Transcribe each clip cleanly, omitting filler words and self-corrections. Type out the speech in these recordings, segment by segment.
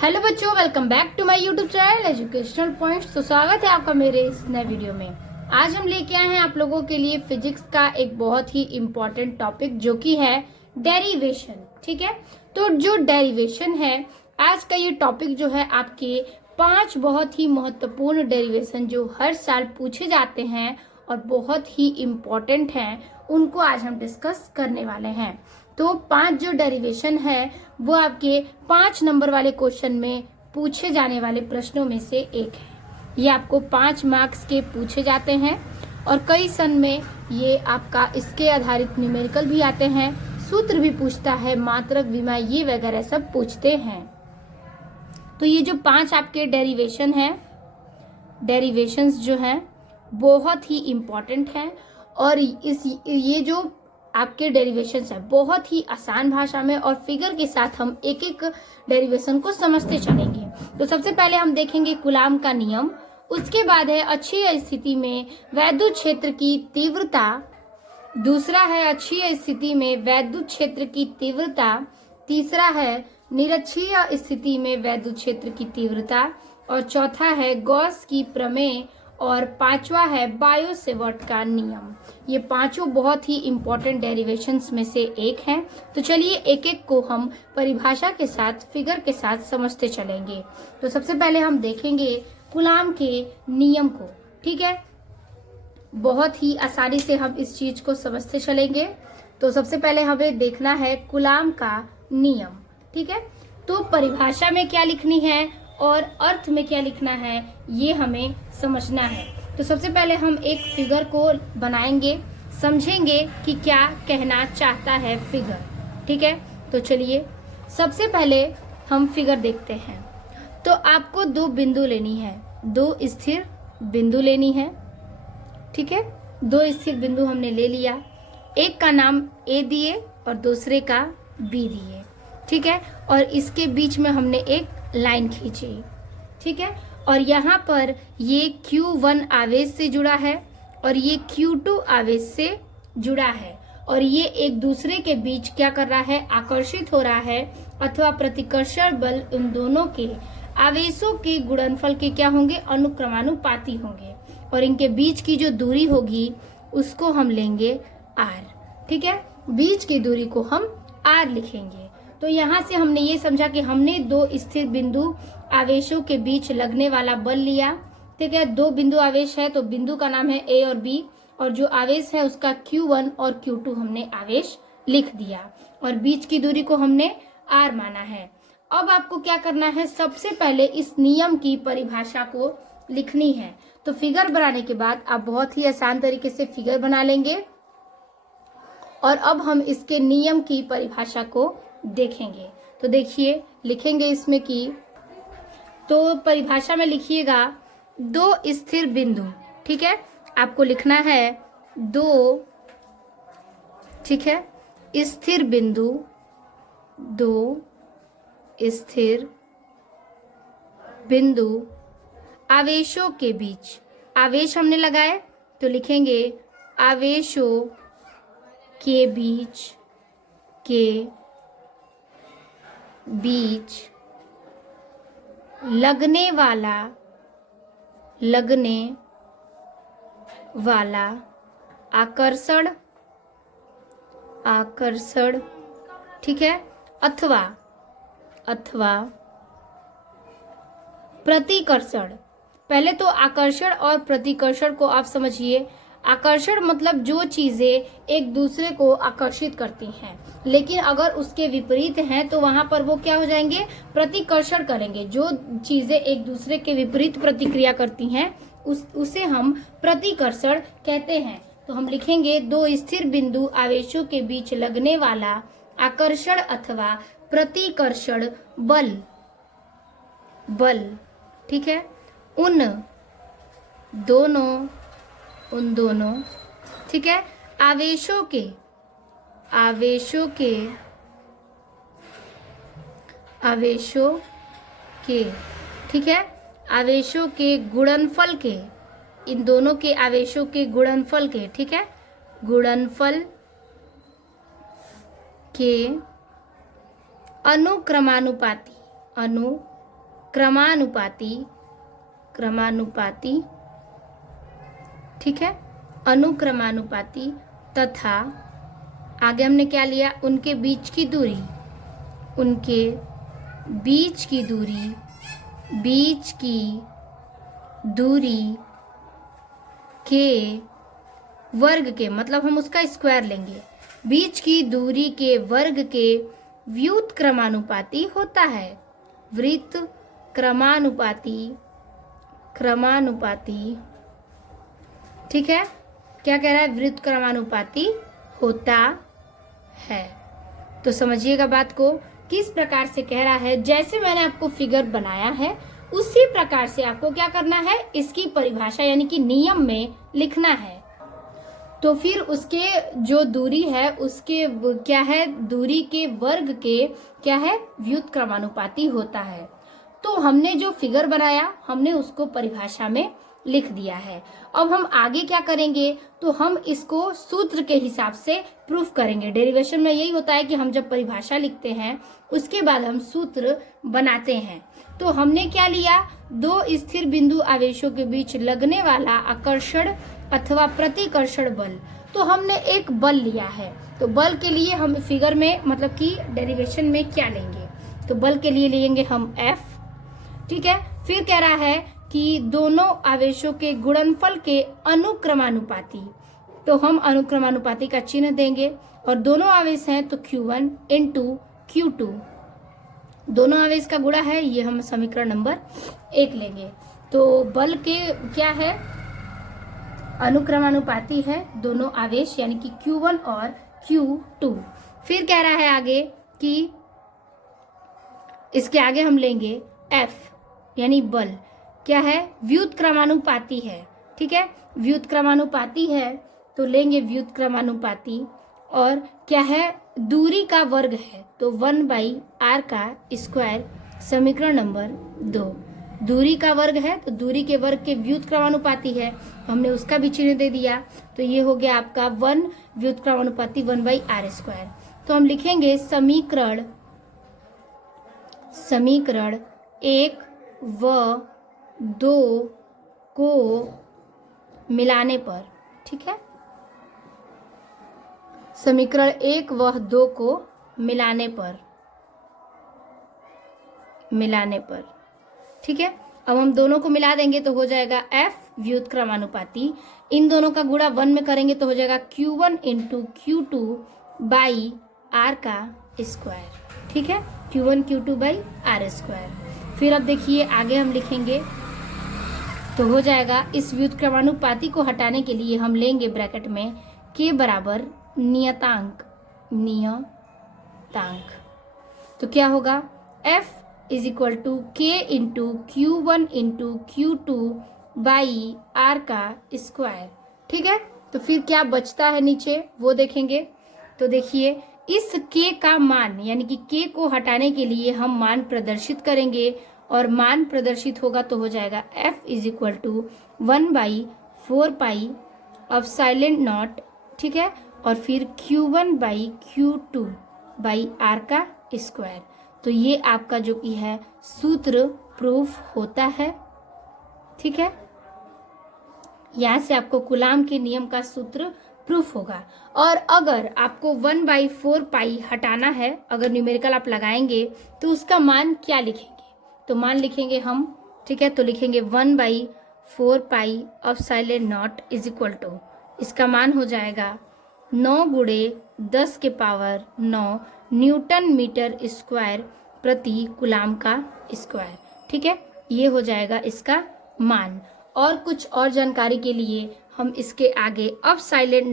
Hello बच्चों, welcome back to my YouTube channel educational points. तो स्वागत है आपका मेरे इस नए वीडियो में। आज हम लेके आए हैं आप लोगों के लिए फिजिक्स का एक बहुत ही इम्पोर्टेंट टॉपिक जो कि है डेरिवेशन। ठीक है, तो जो डेरिवेशन है, आज का ये टॉपिक जो है आपके 5 बहुत ही महत्वपूर्ण डेरिवेशन जो हर साल पूछे जाते हैं और बहुत ही इम्पोर्टेंट हैं, उनको आज हम डिस्कस करने वाले हैं। तो 5 जो डेरिवेशन है वो आपके 5 नंबर वाले क्वेश्चन में पूछे जाने वाले प्रश्नों में से एक है। ये आपको 5 मार्क्स के पूछे जाते हैं और कई सन में ये आपका इसके आधारित न्यूमेरिकल भी आते हैं, सूत्र भी पूछता है, मात्रक, विमा, ये वगैरह सब पूछते हैं। तो ये जो 5 आपके डेरिवेशन है, डेरिवेशंस जो हैं बहुत ही इम्पोर्टेंट हैं और ये जो आपके डेरिवेशंस है बहुत ही आसान भाषा में और फिगर के साथ हम एक एक डेरिवेशन को समझते चलेंगे। तो सबसे पहले हम देखेंगे कूलाम का नियम, उसके बाद है अक्षीय स्थिति में वैद्युत क्षेत्र की तीव्रता, दूसरा है अक्षीय स्थिति में वैद्युत क्षेत्र की तीव्रता, तीसरा है निरक्षीय स्थिति में वैद्युत क्षेत्र की तीव्रता और चौथा है गॉस की प्रमेय और पांचवा है बायो-सेवर्ट का नियम। ये पांचों बहुत ही इंपॉर्टेंट डेरिवेशंस में से एक हैं। तो चलिए एक एक को हम परिभाषा के साथ, फिगर के साथ समझते चलेंगे। तो सबसे पहले हम देखेंगे कूलाम के नियम को। ठीक है, बहुत ही आसानी से हम इस चीज को समझते चलेंगे। तो सबसे पहले हमें देखना है कूलाम का नियम। ठीक है, तो परिभाषा में क्या लिखनी है और अर्थ में क्या लिखना है, ये हमें समझना है। तो सबसे पहले हम एक फिगर को बनाएंगे, समझेंगे कि क्या कहना चाहता है फिगर। ठीक है, तो चलिए सबसे पहले हम फिगर देखते हैं। तो आपको 2 बिंदु लेनी है, 2 स्थिर बिंदु लेनी है। ठीक है, 2 स्थिर बिंदु हमने ले लिया, एक का नाम ए दिए और दूसरे का बी दिए। ठीक है, और इसके बीच में हमने एक लाइन खींची। ठीक है, और यहाँ पर ये Q1 आवेश से जुड़ा है और ये Q2 आवेश से जुड़ा है और ये एक दूसरे के बीच क्या कर रहा है, आकर्षित हो रहा है अथवा प्रतिकर्षण बल उन दोनों के आवेशों के गुणनफल के क्या होंगे, अनुक्रमानुपाती होंगे और इनके बीच की जो दूरी होगी उसको हम लेंगे R। ठीक है, बीच की दूरी को हम R लिखेंगे। तो यहाँ से हमने ये समझा कि हमने 2 स्थिर बिंदु आवेशों के बीच लगने वाला बल लिया। ठीक है, 2 बिंदु आवेश है तो बिंदु का नाम है ए और बी और जो आवेश है उसका Q1 और Q2 हमने आवेश लिख दिया और बीच की दूरी को हमने R माना है। अब आपको क्या करना है, सबसे पहले इस नियम की परिभाषा को लिखनी है। तो फिगर बनाने के बाद आप बहुत ही आसान तरीके से फिगर बना लेंगे और अब हम इसके नियम की परिभाषा को देखेंगे। तो देखिए, लिखेंगे इसमें कि, तो परिभाषा में लिखिएगा 2 स्थिर बिंदु। ठीक है, आपको लिखना है 2, ठीक है, स्थिर बिंदु, 2 स्थिर बिंदु आवेशों के बीच, आवेश हमने लगाए तो लिखेंगे आवेशों के बीच लगने वाला आकर्षण, ठीक है, अथवा प्रतिकर्षण। पहले तो आकर्षण और प्रतिकर्षण को आप समझिए। आकर्षण मतलब जो चीजें एक दूसरे को आकर्षित करती हैं, लेकिन अगर उसके विपरीत हैं तो वहां पर वो क्या हो जाएंगे, प्रतिकर्षण करेंगे। जो चीजें एक दूसरे के विपरीत प्रतिक्रिया करती हैं उसे हम प्रतिकर्षण कहते हैं। तो हम लिखेंगे 2 स्थिर बिंदु आवेशों के बीच लगने वाला आकर्षण अथवा प्रतिकर्षण बल, ठीक है, उन दोनों, ठीक है, आवेशों के, ठीक है, आवेशों के गुणनफल के, इन दोनों के आवेशों के गुणनफल के, ठीक है, गुणनफल के अनुक्रमानुपाती क्रमानुपाती, क्रमानुपाती, ठीक है, अनुक्रमानुपाती तथा आगे हमने क्या लिया, उनके बीच की दूरी, उनके बीच की दूरी, बीच की दूरी के वर्ग के, मतलब हम उसका स्क्वायर लेंगे, बीच की दूरी के वर्ग के व्युत क्रमानुपाती होता है। वृत्त क्रमानुपाती, क्रमानुपाती, ठीक है, क्या कह रहा है, वृत्त क्रमानुपाती होता है। तो समझिएगा बात को, किस प्रकार से कह रहा है, जैसे मैंने आपको फिगर बनाया है उसी प्रकार से आपको क्या करना है, इसकी परिभाषा यानी कि नियम में लिखना है। तो फिर उसके जो दूरी है उसके क्या है, दूरी के वर्ग के क्या है, व्युत क्रमानुपाती होता है। तो हमने जो फिगर बनाया हमने उसको परिभाषा में लिख दिया है। अब हम आगे क्या करेंगे, तो हम इसको सूत्र के हिसाब से प्रूफ करेंगे। डेरिवेशन में यही होता है कि हम जब परिभाषा लिखते हैं उसके बाद हम सूत्र बनाते हैं। तो हमने क्या लिया, दो स्थिर बिंदु आवेशों के बीच लगने वाला आकर्षण अथवा प्रतिकर्षण बल। तो हमने एक बल लिया है, तो बल के लिए हम फिगर में मतलब कि डेरिवेशन में क्या लेंगे, तो बल के लिए लेंगे हम F, ठीक है। फिर कह रहा है कि दोनों आवेशों के गुणनफल के अनुक्रमानुपाती, तो हम अनुक्रमानुपाती का चिन्ह देंगे और दोनों आवेश हैं तो Q1 इंटू Q2, दोनों आवेश का गुणा है, ये हम समीकरण नंबर 1 लेंगे। तो बल के क्या है, अनुक्रमानुपाती है दोनों आवेश यानी कि Q1 और Q2। फिर कह रहा है आगे कि इसके आगे हम लेंगे F यानी बल क्या है, व्युत क्रमानुपाती है, ठीक है, व्युत क्रमानुपाती है तो लेंगे व्युत क्रमानुपाती, और क्या है, दूरी का वर्ग है तो 1/r का स्क्वायर, समीकरण नंबर 2। दूरी का वर्ग है तो दूरी के वर्ग के व्युत क्रमानुपाती है, हमने उसका भी चिन्ह दे दिया। तो ये हो गया आपका 1 व्युत क्रमानुपाती 1/r²। तो हम लिखेंगे समीकरण 1 व 2 को मिलाने पर, ठीक है, समीकरण 1 व 2 को मिलाने पर, ठीक है। अब हम दोनों को मिला देंगे तो हो जाएगा F व्युत क्रमानुपाती, इन दोनों का गुणा 1 में करेंगे तो हो जाएगा Q1 इंटू Q2/r का स्क्वायर, ठीक है, Q1 Q2/r²। फिर अब देखिए आगे हम लिखेंगे तो हो जाएगा, इस व्युत क्रमानुपाती को हटाने के लिए हम लेंगे ब्रैकेट में K बराबर नियतांक, तो क्या होगा, F is equal to K into Q1 into Q2/r का स्क्वायर, ठीक है। तो फिर क्या बचता है नीचे वो देखेंगे। तो देखिए इस K का मान यानी कि K को हटाने के लिए हम मान प्रदर्शित करेंगे और मान प्रदर्शित होगा तो हो जाएगा F इज इक्वल टू 1/4πε0, ठीक है, और फिर Q1/Q2/r का स्क्वायर। तो ये आपका जो कि है सूत्र प्रूफ होता है, ठीक है। यहाँ से आपको कूलाम के नियम का सूत्र प्रूफ होगा। और अगर आपको 1/4π हटाना है, अगर न्यूमेरिकल आप लगाएंगे तो उसका मान क्या लिखेंगे, तो मान लिखेंगे हम, ठीक है, तो लिखेंगे 1/4πε0 इज इक्वल टू, इसका मान हो जाएगा 9 × 10⁻⁹ न्यूटन मीटर स्क्वायर प्रति कूलाम का स्क्वायर, ठीक है, ये हो जाएगा इसका मान। और कुछ और जानकारी के लिए हम इसके आगे अपसाइलेंट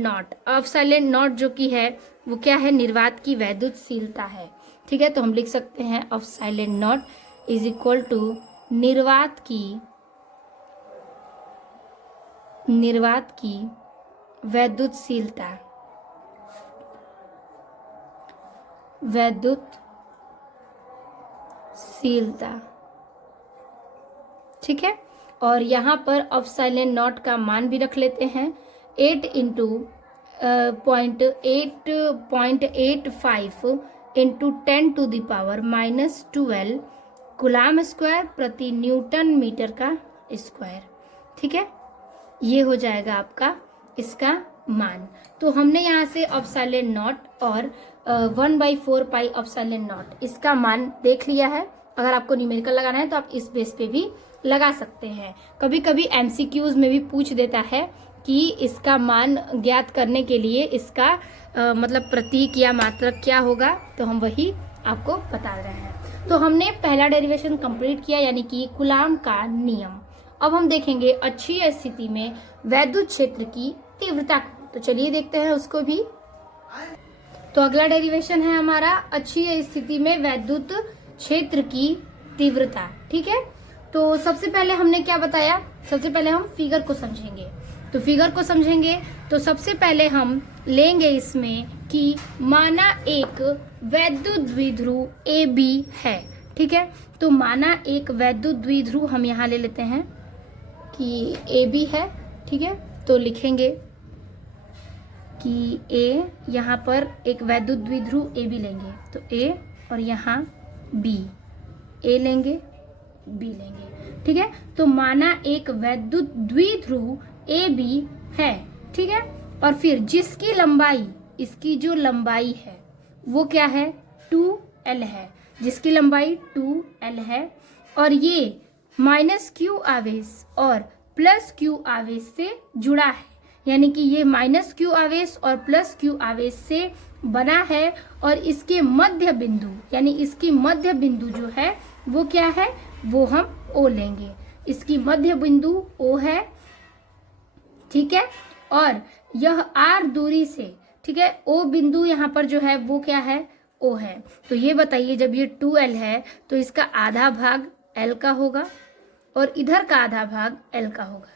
नॉट जो कि है वो क्या है, निर्वात की वैद्युतशीलता है, ठीक है। तो हम लिख सकते हैं epsilon naught is equal to निर्वात की वैद्युतशीलता, ठीक है। और यहाँ पर अपसाइलेंट नॉट का मान भी रख लेते हैं 8 इंटू 0.85 इंटू 10⁻⁻12 कूलाम स्क्वायर प्रति न्यूटन मीटर का स्क्वायर। ठीक है, ये हो जाएगा आपका इसका मान। तो हमने यहाँ से एप्सिलॉन नॉट और 1/4 पाई एप्सिलॉन नॉट इसका मान देख लिया है। अगर आपको न्यूमेरिकल लगाना है तो आप इस बेस पे भी लगा सकते हैं। कभी कभी एमसीक्यूज में भी पूछ देता है कि इसका मान ज्ञात करने के लिए इसका मतलब प्रतीक या मात्रक क्या होगा, तो हम वही आपको बता रहे हैं। तो हमने पहला डेरिवेशन कंप्लीट किया, यानी कि कूलाम का नियम। अब हम देखेंगे अच्छी स्थिति में वैद्युत क्षेत्र की तीव्रता को। तो चलिए देखते हैं उसको भी। तो अगला डेरिवेशन है हमारा अच्छी स्थिति में वैद्युत क्षेत्र की तीव्रता। ठीक है, तो सबसे पहले हमने क्या बताया, सबसे पहले हम फिगर को समझेंगे। तो फिगर को समझेंगे तो सबसे पहले हम लेंगे इसमें कि माना एक वैद्युत द्विध्रुव AB है। ठीक है, तो माना एक वैद्युत द्विध्रुव हम यहाँ ले लेते हैं कि AB है। ठीक है, तो लिखेंगे कि A, यहाँ पर एक वैद्युत द्विध्रुव AB लेंगे, तो A और यहाँ B, A लेंगे B लेंगे। ठीक है, तो माना एक वैद्युत द्विध्रुव AB है। ठीक है, और फिर जिसकी लंबाई, इसकी जो लंबाई है वो क्या है, 2L है, जिसकी लंबाई 2L है, और ये -q आवेश और +q आवेश से जुड़ा है, यानी कि ये -q आवेश और +q आवेश से बना है। और इसके मध्य बिंदु, यानी इसकी मध्य बिंदु जो है वो क्या है, वो हम O लेंगे। इसकी मध्य बिंदु O है। ठीक है, और यह R दूरी से, ठीक है, O बिंदु यहाँ पर जो है वो क्या है, O है। तो ये बताइए, जब ये 2L है तो इसका आधा भाग L का होगा और इधर का आधा भाग L का होगा,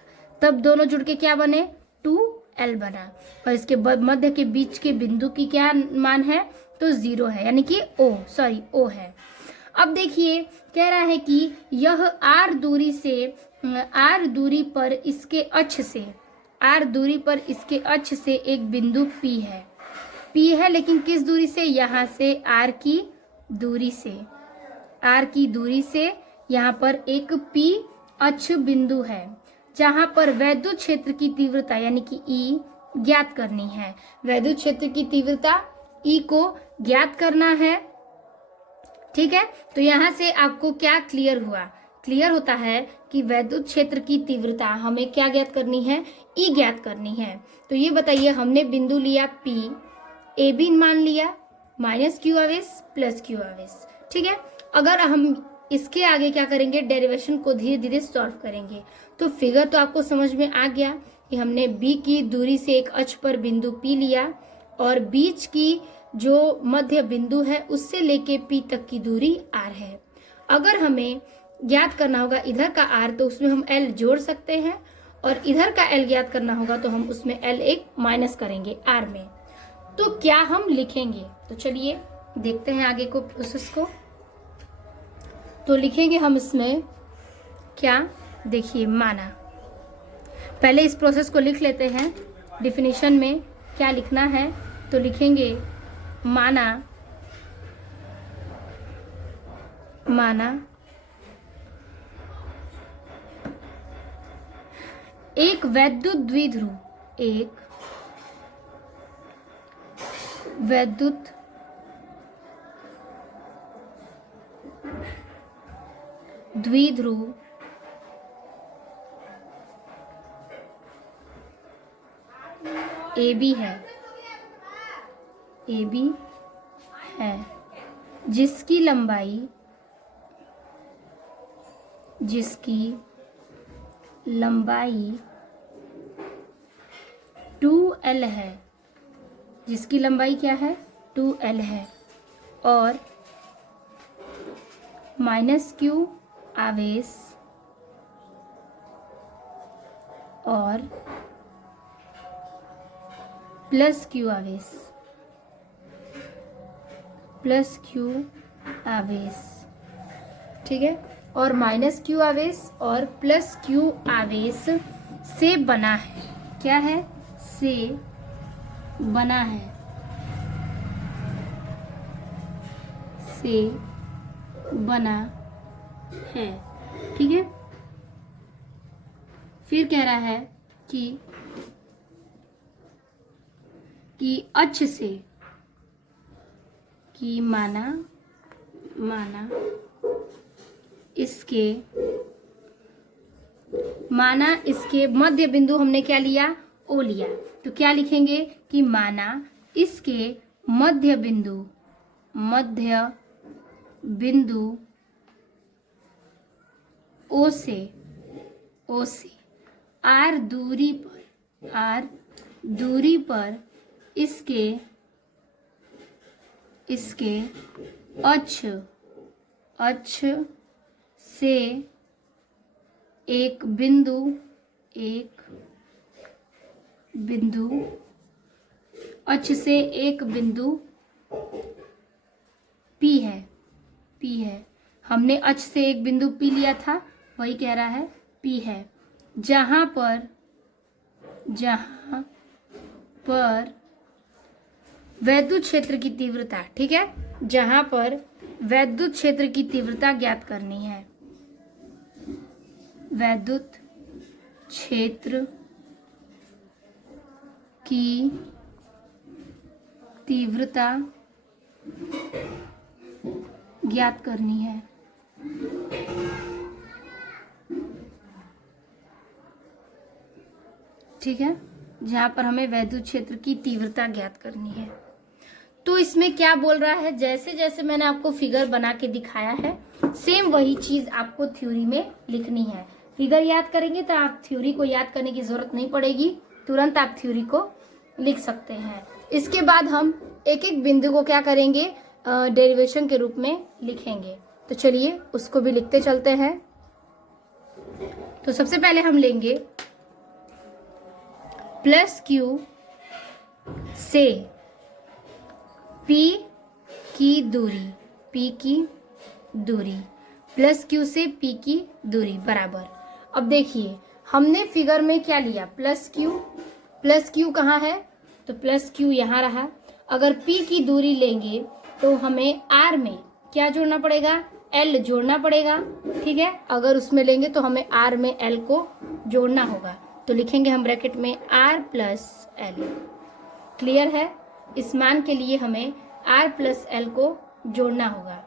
तब दोनों जुड़ के क्या बने, 2L बना। और इसके मध्य के बीच के बिंदु की क्या मान है, तो 0 है, यानी कि O है। अब देखिए कह रहा है कि यह R दूरी पर इसके अक्ष से एक बिंदु P है, लेकिन किस दूरी से, यहाँ से R की दूरी से यहाँ पर एक P अक्ष बिंदु है, जहाँ पर वैद्युत क्षेत्र की तीव्रता यानी कि E ज्ञात करनी है। वैद्युत क्षेत्र की तीव्रता E को ज्ञात करना है। ठीक है, तो यहाँ से आपको क्या क्लियर हुआ, क्लियर होता है कि वैद्युत क्षेत्र की तीव्रता हमें क्या ज्ञात करनी है, E ज्ञात करनी है। तो ये बताइए, हमने बिंदु लिया P, AB मान लिया, -q आवेश +q आवेश। ठीक है, अगर हम इसके आगे क्या करेंगे, डेरिवेशन को धीरे धीरे सॉल्व करेंगे। तो फिगर तो आपको समझ में आ गया कि हमने B की दूरी से एक अक्ष पर बिंदु P लिया और बीच की जो मध्य बिंदु है उससे लेके P तक की दूरी R है। अगर हमें ज्ञात करना होगा इधर का R, तो उसमें हम L जोड़ सकते हैं, और इधर का L ज्ञात करना होगा तो हम उसमें L एक माइनस करेंगे R में। तो क्या हम लिखेंगे, तो चलिए देखते हैं आगे को प्रोसेस को। तो लिखेंगे हम इसमें क्या, देखिए माना, पहले इस प्रोसेस को लिख लेते हैं। डिफिनीशन में क्या लिखना है, तो लिखेंगे माना एक वैद्युत द्विध्रुव AB है, जिसकी लंबाई 2L है, जिसकी लंबाई क्या है, 2L है, और -q आवेश और +q आवेश। ठीक है, और -q आवेश और +q आवेश से बना है, क्या है, से बना है, है। ठीक है, फिर कह रहा है कि अक्ष से, कि माना इसके मध्य बिंदु हमने क्या लिया, ओ लिया। तो क्या लिखेंगे कि माना इसके मध्य बिंदु ओ से आर दूरी पर इसके अक्ष से एक बिंदु अक्ष से एक बिंदु P है। हमने अक्ष से एक बिंदु P लिया था, वही कह रहा है P है, जहां पर वैद्युत क्षेत्र की तीव्रता, ठीक है, जहां पर वैद्युत क्षेत्र की तीव्रता ज्ञात करनी है। वैद्युत क्षेत्र की तीव्रता ज्ञात करनी है। ठीक है, जहां पर हमें वैद्युत क्षेत्र की तीव्रता ज्ञात करनी है। तो इसमें क्या बोल रहा है, जैसे जैसे मैंने आपको फिगर बना के दिखाया है, सेम वही चीज आपको थ्योरी में लिखनी है। फिगर याद करेंगे तो आप थ्योरी को याद करने की जरूरत नहीं पड़ेगी, तुरंत आप थ्योरी को लिख सकते हैं। इसके बाद हम एक एक बिंदु को क्या करेंगे, डेरिवेशन के रूप में लिखेंगे। तो चलिए उसको भी लिखते चलते हैं। तो सबसे पहले हम लेंगे प्लस Q से P की दूरी, प्लस Q से P की दूरी बराबर। अब देखिए हमने फिगर में क्या लिया, प्लस Q कहाँ है, तो प्लस Q यहाँ रहा। अगर P की दूरी लेंगे तो हमें R में क्या जोड़ना पड़ेगा, L जोड़ना पड़ेगा। ठीक है, अगर उसमें लेंगे तो हमें R में L को जोड़ना होगा। तो लिखेंगे हम ब्रैकेट में R प्लस L। क्लियर है, इस मान के लिए हमें R प्लस L को जोड़ना होगा।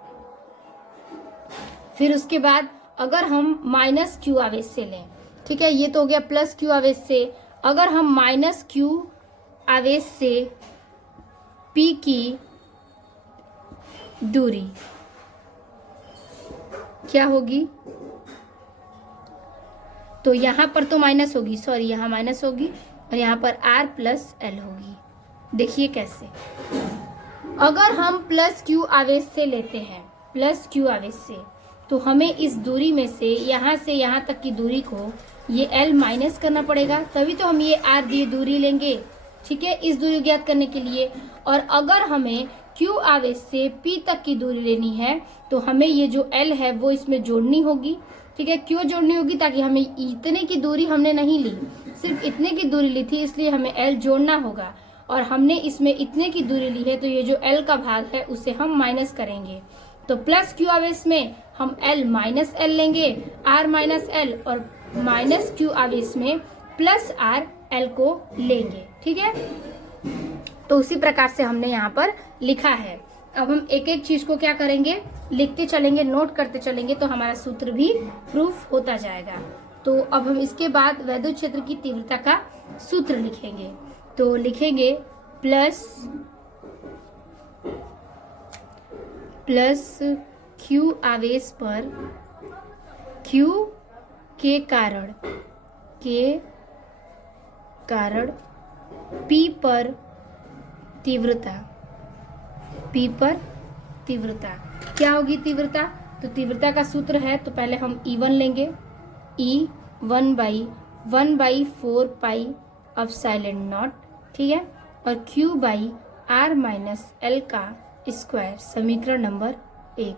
फिर उसके बाद अगर हम माइनस Q आवेश से लें, ठीक है, ये तो हो गया प्लस Q आवेश से। अगर हम माइनस Q आवेश से P की दूरी क्या होगी, तो यहाँ पर तो माइनस होगी, सॉरी यहाँ माइनस होगी, और यहाँ पर R प्लस L होगी। देखिए कैसे, अगर हम प्लस Q आवेश से लेते हैं, प्लस Q आवेश से, तो हमें इस दूरी में से यहाँ तक की दूरी को ये L माइनस करना पड़ेगा, तभी तो हम ये R दी दूरी लेंगे। ठीक है, इस दूरी ज्ञात करने के लिए। और अगर हमें Q आवेश से P तक की दूरी लेनी है तो हमें ये जो L है वो इसमें जोड़नी होगी। ठीक है, क्यों जोड़नी होगी, ताकि हमें इतने की दूरी हमने नहीं ली, सिर्फ इतने की दूरी ली थी, इसलिए हमें L जोड़ना होगा। और हमने इसमें इतने की दूरी ली है तो ये जो L का भाग है उसे हम माइनस करेंगे। तो प्लस Q आवेश में हम L माइनस L लेंगे, R माइनस L, और माइनस Q आवेश में प्लस R L को लेंगे। ठीक है, तो उसी प्रकार से हमने यहाँ पर लिखा है। अब हम एक एक चीज को क्या करेंगे, लिखते चलेंगे, नोट करते चलेंगे, तो हमारा सूत्र भी प्रूफ होता जाएगा। तो अब हम इसके बाद वैद्युत क्षेत्र की तीव्रता का सूत्र लिखेंगे। तो लिखेंगे प्लस Q आवेश पर Q के कारण P पर तीव्रता क्या होगी, तीव्रता, तो तीव्रता का सूत्र है, तो पहले हम E1 लेंगे, E 1/1/4 पाई एप्सिलॉन नॉट, ठीक है, और Q by R minus L का स्क्वायर, समीकरण नंबर 1।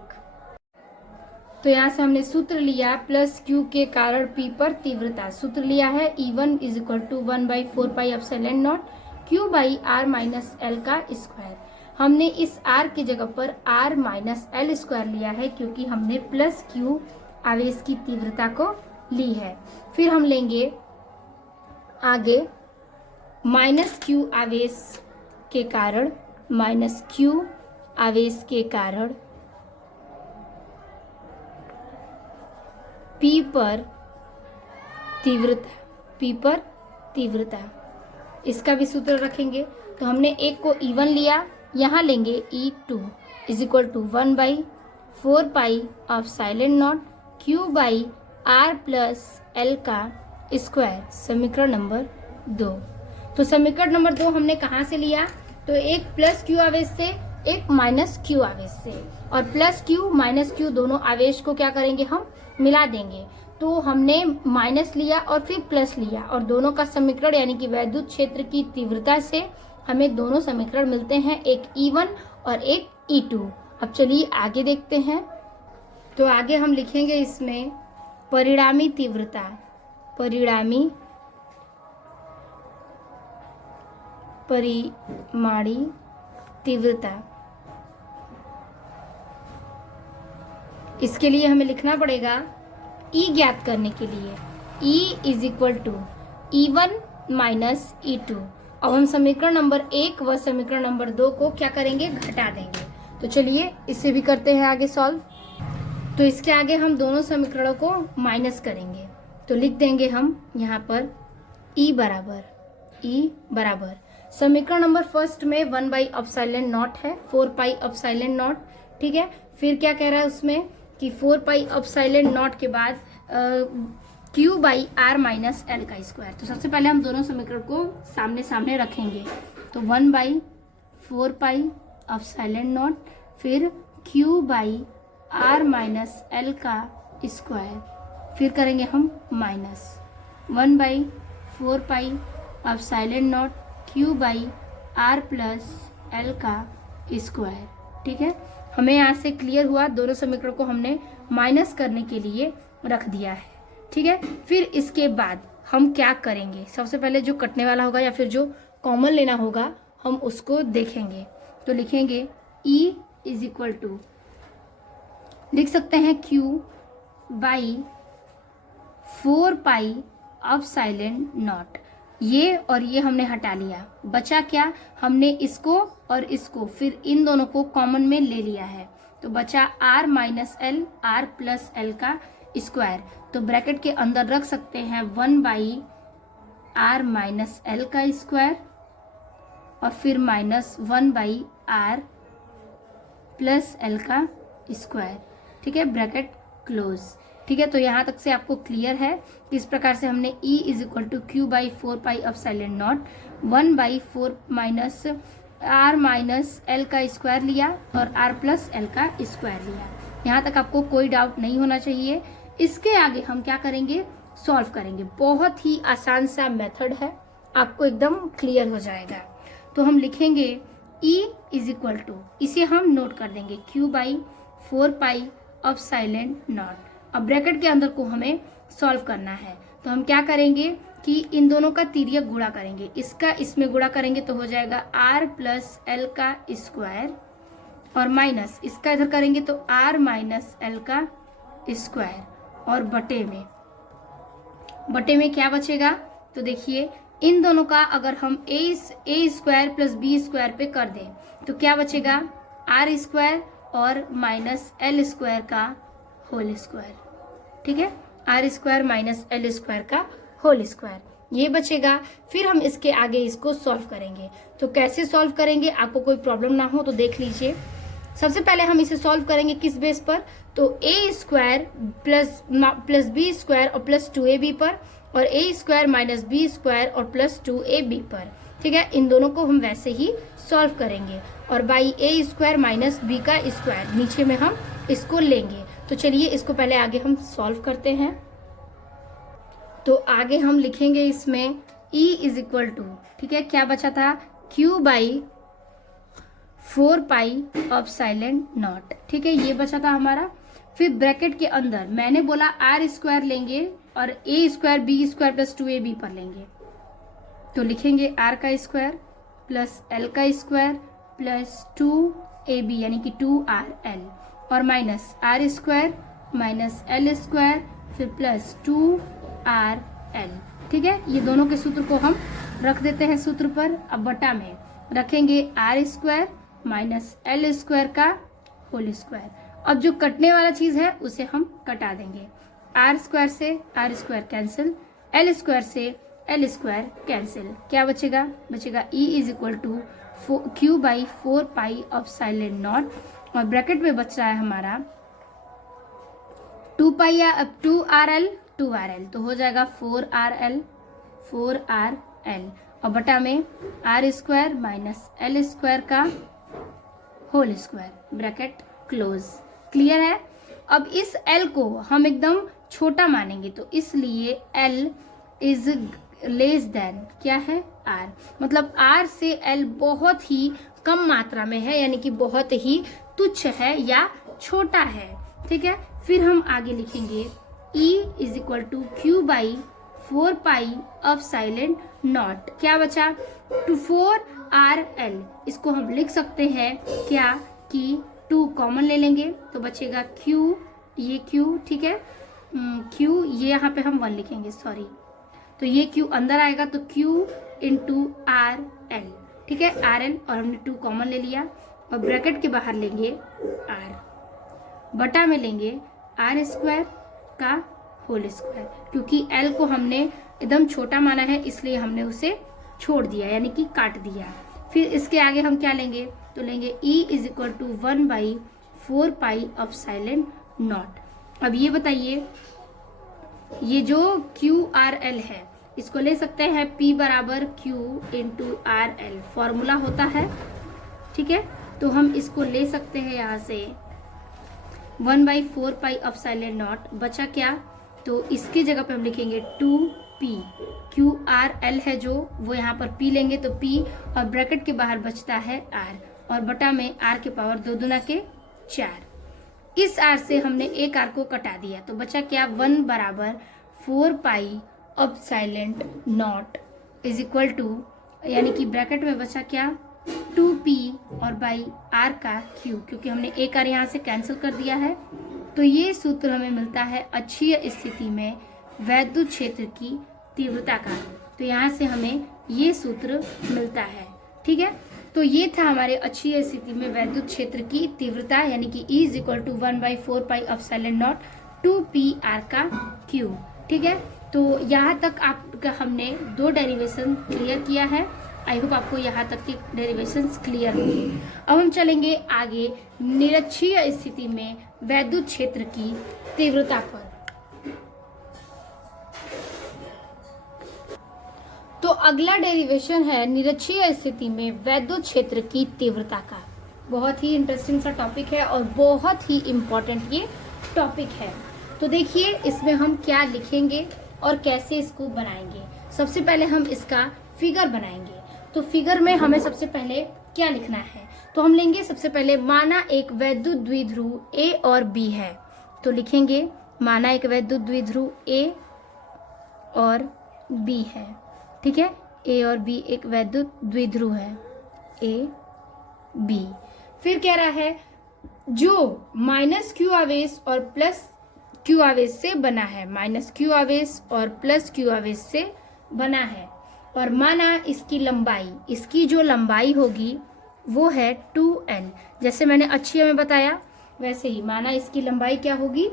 तो यहाँ से हमने सूत्र लिया प्लस Q के कारण P पर तीव्रता, सूत्र लिया है E1 = 1/4 pi epsilon naught Q by R minus L का स्क्वायर। हमने इस R की जगह पर R माइनस L स्क्वायर लिया है क्योंकि हमने प्लस Q आवेश की तीव्रता को ली है। फिर हम लेंगे आगे माइनस क्यू आवेश के कारण, माइनस क्यू आवेश के कारण P पर तीव्रता, P पर तीव्रता, इसका भी सूत्र रखेंगे। तो हमने एक को E1 लिया, यहाँ लेंगे E2 is equal to 1/4 pi of epsilon naught Q by R plus L का स्क्वायर, समीकरण नंबर 2। तो समीकरण नंबर 2 हमने कहाँ से लिया? तो एक प्लस क्यू आवेश से, एक माइनस क्यू आवेश से, और प्लस क्यू माइनस क्यू दोनों आवेश को क्या करेंगे, हम मिला देंगे। तो हमने माइनस लिया और फिर प्लस लिया, और दोनों का समीकरण यानी कि वैद्युत क्षेत्र की तीव्रता से हमें दोनों समीकरण मिलते हैं, एक E1 और एक E2। अब चलिए आगे देखते हैं। तो आगे हम लिखेंगे इसमें परिणामी तीव्रता, परिणामी परिमाणी तीव्रता। इसके लिए हमें लिखना पड़ेगा E ज्ञात करने के लिए E is equal to E1 minus E2। अब हम समीकरण नंबर 1 व समीकरण नंबर 2 को क्या करेंगे, घटा देंगे। तो चलिए इसे भी करते हैं आगे सॉल्व। तो इसके आगे हम दोनों समीकरणों को माइनस करेंगे। तो लिख देंगे हम यहाँ पर E बराबर समीकरण नंबर फर्स्ट में 1/ε0 है, 4 पाई ε0, ठीक है। फिर क्या कह रहा है उसमें कि 4 पाई ε0 के बाद Q by R minus L का स्क्वायर। तो सबसे पहले हम दोनों समीकरण को सामने सामने रखेंगे। तो 1/4 पाई ε0, फिर Q by R minus L का स्क्वायर, फिर करेंगे हम minus 1/4 pi ε0 Q by R plus L का स्क्वायर, ठीक है। हमें यहाँ से क्लियर हुआ, दोनों समीकरण को हमने माइनस करने के लिए रख दिया है, ठीक है। फिर इसके बाद हम क्या करेंगे, सबसे पहले जो कटने वाला होगा या फिर जो कॉमन लेना होगा हम उसको देखेंगे। तो लिखेंगे E इज इक्वल टू, लिख सकते हैं Q बाई 4 पाई ε0। ये और ये हमने हटा लिया, बचा क्या, हमने इसको और इसको फिर इन दोनों को कॉमन में ले लिया है। तो बचा R minus L, R plus L का स्क्वायर। तो ब्रैकेट के अंदर रख सकते हैं 1/R माइनस L का स्क्वायर और फिर माइनस 1/R प्लस L का स्क्वायर, ठीक है, ब्रैकेट क्लोज, ठीक है। तो यहाँ तक से आपको क्लियर है कि इस प्रकार से हमने E is equal to Q by 4 pi ε0 1/4 minus R minus L का स्क्वायर लिया और R प्लस L का स्क्वायर लिया। यहाँ तक आपको कोई डाउट नहीं होना चाहिए। इसके आगे हम क्या करेंगे, सॉल्व करेंगे। बहुत ही आसान सा मेथड है, आपको एकदम क्लियर हो जाएगा। तो हम लिखेंगे E इज इक्वल टू, इसे हम नोट कर देंगे Q बाई 4 पाई ε0। अब ब्रैकेट के अंदर को हमें सॉल्व करना है। तो हम क्या करेंगे कि इन दोनों का तिर्यक गुणा करेंगे, इसका इसमें गुणा करेंगे तो हो जाएगा R प्लस L का स्क्वायर और माइनस इसका इधर करेंगे तो R माइनस L का स्क्वायर और बटे में क्या बचेगा। तो देखिए इन दोनों का अगर हम ए स्क्वायर प्लस बी स्क्वायर पे कर दें तो क्या बचेगा, R स्क्वायर और माइनस L स्क्वायर का होल स्क्वायर, ठीक है, R square minus L square का होल स्क्वायर, ये बचेगा। फिर हम इसके आगे इसको सॉल्व करेंगे। तो कैसे सॉल्व करेंगे, आपको कोई प्रॉब्लम ना हो तो देख लीजिए। सबसे पहले हम इसे सॉल्व करेंगे किस बेस पर, तो ए स्क्वायर प्लस बी स्क्वायर और प्लस 2ab पर, और A square minus B square और प्लस 2ab पर, ठीक है। इन दोनों को हम वैसे ही सॉल्व करेंगे और by A square minus B का स्क्वायर नीचे में हम इसको लेंगे। तो चलिए इसको पहले आगे हम सॉल्व करते हैं। तो आगे हम लिखेंगे इसमें E इज इक्वल टू, ठीक है, क्या बचा था, Q बाई 4 पाई ε0, ठीक है, ये बचा था हमारा। फिर ब्रैकेट के अंदर मैंने बोला R स्क्वायर लेंगे और A square B square plus 2ab पर लेंगे। तो लिखेंगे R का स्क्वायर प्लस L का स्क्वायर प्लस 2ab यानी कि 2RL और minus R square minus L square फिर प्लस 2RL। ठीक है, ये दोनों के सूत्र को हम रख देते हैं सूत्र पर। अब बटा में रखेंगे R square minus L square का होल स्क्वायर। अब जो कटने वाला चीज है उसे हम कटा देंगे। आर स्क्वायर से R square cancel, L square से एल स्क्वायर कैंसिल। क्या बचेगा? बचेगा E is equal to Q by 4 pi of epsilon naught, और ब्रैकेट में बच रहा है हमारा 2 पाई या 2RL, तो हो जाएगा 4RL और बटा में R square minus L square का whole square, bracket close. Clear है? अब इस L को हम एकदम छोटा मानेंगे, तो इसलिए L इज लेस देन क्या है? R। मतलब R से L बहुत ही कम मात्रा में है, यानी कि बहुत ही तुच्छ है या छोटा है। ठीक है, फिर हम आगे लिखेंगे E is equal to Q by 4 pi of epsilon naught. क्या बचा? 4RL। इसको हम लिख सकते हैं क्या कि 2 कॉमन ले लेंगे तो बचेगा Q, ये Q, ठीक है, Q, ये यहाँ पे हम 1 लिखेंगे, सॉरी, तो ये Q अंदर आएगा तो Q इंटू RL। ठीक है, RL, और हमने 2 कॉमन ले लिया और ब्रैकेट के बाहर लेंगे R, बटा में लेंगे आर स्क्वायर का होल स्क्वायर। क्योंकि L को हमने एकदम छोटा माना है इसलिए हमने उसे छोड़ दिया, यानी कि काट दिया। फिर इसके आगे हम क्या लेंगे? तो लेंगे E is equal to 1 by 4 pi of epsilon naught. अब ये बताइए, ये जो QRL है इसको ले सकते हैं P बराबर Q इंटू RL, फॉर्मूला होता है। ठीक है, तो हम इसको ले सकते हैं यहाँ से 1 by 4 pi of epsilon not. बचा क्या? तो इसकी जगह पे हम लिखेंगे 2P, QRL है जो, वो यहाँ पर P लेंगे तो P, और ब्रैकेट के बाहर बचता है R, और बटा में R के पावर 2 दूना के 4। इस R से हमने एक R को कटा दिया तो बचा क्या? 1 बराबर 4 pi of epsilon naught is equal to, यानी कि ब्रैकेट में बचा क्या? 2P और बाई R का Q, क्योंकि हमने एक R यहाँ से कैंसिल कर दिया है। तो ये सूत्र हमें मिलता है अक्षीय स्थिति में वैद्युत क्षेत्र की तीव्रता का। तो यहाँ से हमें ये सूत्र मिलता है। ठीक है, तो ये था हमारे अक्षीय स्थिति में वैद्युत क्षेत्र की तीव्रता, यानी कि E is equal to 1 by 4 pi of epsilon naught 2PR का Q। ठीक है, तो यहाँ तक आपका हमने 2 डेरिवेशन क्लियर किया है। आई होप आपको यहाँ तक के डेरिवेशंस क्लियर होंगे। अब हम चलेंगे आगे निरक्षीय स्थिति में वैद्युत क्षेत्र की तीव्रता पर। तो अगला डेरिवेशन है निरक्षीय स्थिति में वैद्युत क्षेत्र की तीव्रता का। बहुत ही इंटरेस्टिंग सा टॉपिक है और बहुत ही इम्पोर्टेंट ये टॉपिक है। तो देखिए इसमें हम क्या लिखेंगे और कैसे इसको बनाएंगे। सबसे पहले हम इसका फिगर बनाएंगे। तो फिगर में हमें सबसे पहले क्या लिखना है? तो हम लेंगे सबसे पहले, माना एक वैद्युत द्विध्रुव A और B है, तो लिखेंगे माना एक वैद्युत द्विध्रुव A और B है। ठीक है, A और B एक वैद्युत द्विध्रुव है, A B। फिर कह रहा है जो माइनस Q आवेश और प्लस Q आवेश से बना है, माइनस Q आवेश और प्लस Q आवेश से बना है, और माना इसकी लंबाई, इसकी जो लंबाई होगी वो है 2L। जैसे मैंने अक्षीय में बताया वैसे ही माना इसकी लंबाई क्या होगी?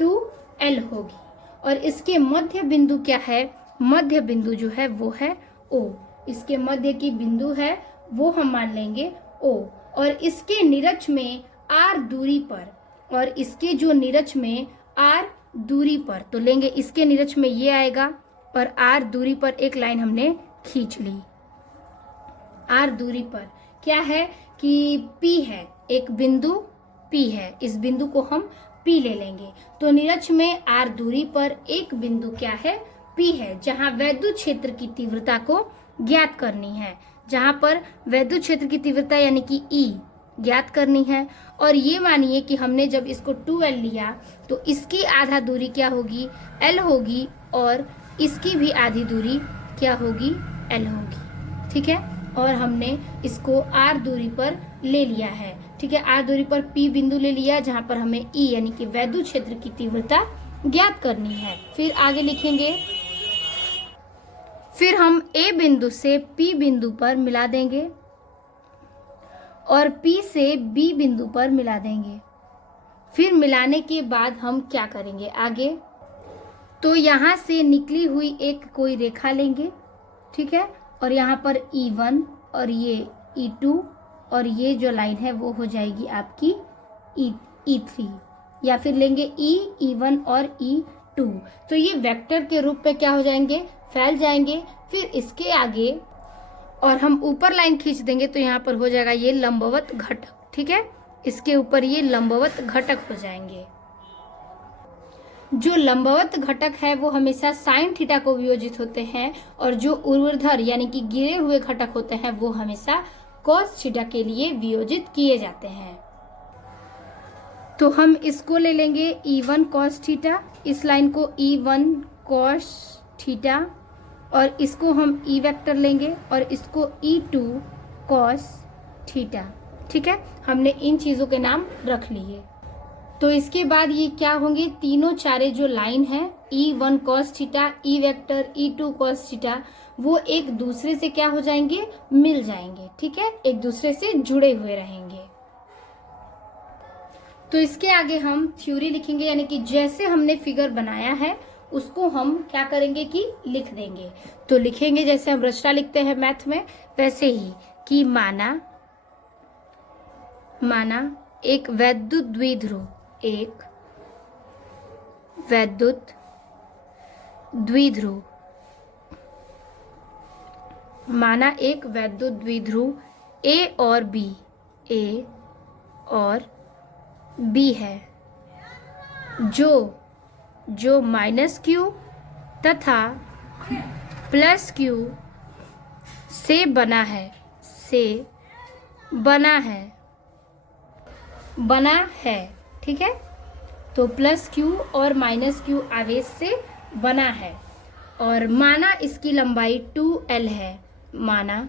2L होगी, और इसके मध्य बिंदु क्या है? मध्य बिंदु जो है वो है O। इसके मध्य की बिंदु है वो हम मान लेंगे O, और इसके निरक्ष में R दूरी पर, और इसके जो निरक्ष में R दूरी पर, तो लेंगे इसके निरक्ष में ये आएगा और R दूरी पर एक लाइन हमने खींच ली। R दूरी पर क्या है कि P है, एक बिंदु P है, इस बिंदु को हम P ले लेंगे। तो निरक्ष में R दूरी पर एक बिंदु क्या है? P है, जहां वैद्युत क्षेत्र की तीव्रता को ज्ञात करनी है, जहां पर वैद्युत क्षेत्र की तीव्रता यानी कि E ज्ञात करनी है। और ये मानिए कि हमने जब इसको 2L लिया तो इसकी आधा दूरी क्या होगी? L होगी, और इसकी भी आधी दूरी क्या होगी? L होगी। ठीक है, और हमने इसको R दूरी पर ले लिया है, ठीक है, r दूरी पर p बिंदु ले लिया जहां पर हमें E यानी कि वैद्युत क्षेत्र की तीव्रता ज्ञात करनी है। फिर आगे लिखेंगे, फिर हम A बिंदु से P बिंदु पर मिला देंगे और P से B बिंदु पर मिला देंगे। फिर मिलाने के बाद हम क्या करेंगे आगे, तो यहाँ से निकली हुई एक कोई रेखा लेंगे, ठीक है, और यहाँ पर E1 और ये E2 और ये जो लाइन है वो हो जाएगी आपकी E3, या फिर लेंगे E1 और E2। तो ये वेक्टर के रूप में क्या हो जाएंगे, फैल जाएंगे। फिर इसके आगे और हम ऊपर लाइन खींच देंगे तो यहाँ पर हो जाएगा ये लंबवत घटक, ठीक है, इसके ऊपर ये लंबवत घटक हो जाएंगे। जो लंबवत घटक है वो हमेशा साइन थीटा को वियोजित होते हैं और जो ऊर्ध्वाधर यानी कि गिरे हुए घटक होते हैं वो हमेशा कॉस थीटा के लिए वियोजित किए जाते हैं। तो हम इसको ले लेंगे E1 कॉस थीटा, इस लाइन को E1 कॉस थीटा, और इसको हम E वेक्टर लेंगे और इसको E2 कॉस थीटा, ठीक है, हमने इन चीज़ों के नाम रख लिए। तो इसके बाद ये क्या होंगे, तीनों चारे जो लाइन है E1 cos theta, E vector, E2 cos theta, वो एक दूसरे से क्या हो जाएंगे, मिल जाएंगे, ठीक है, एक दूसरे से जुड़े हुए रहेंगे। तो इसके आगे हम थ्योरी लिखेंगे, यानी कि जैसे हमने फिगर बनाया है उसको हम क्या करेंगे कि लिख देंगे। तो लिखेंगे जैसे हम रचना लिखते हैं मैथ में वैसे ही, कि माना एक वैद्युत द्विध्रुव, एक वैद्युत द्विध्रुव, माना एक वैद्युत द्विध्रुव A और B है, जो माइनस Q तथा प्लस Q से बना है, ठीक है। तो प्लस Q और माइनस Q आवेश से बना है और माना इसकी लंबाई 2L है, माना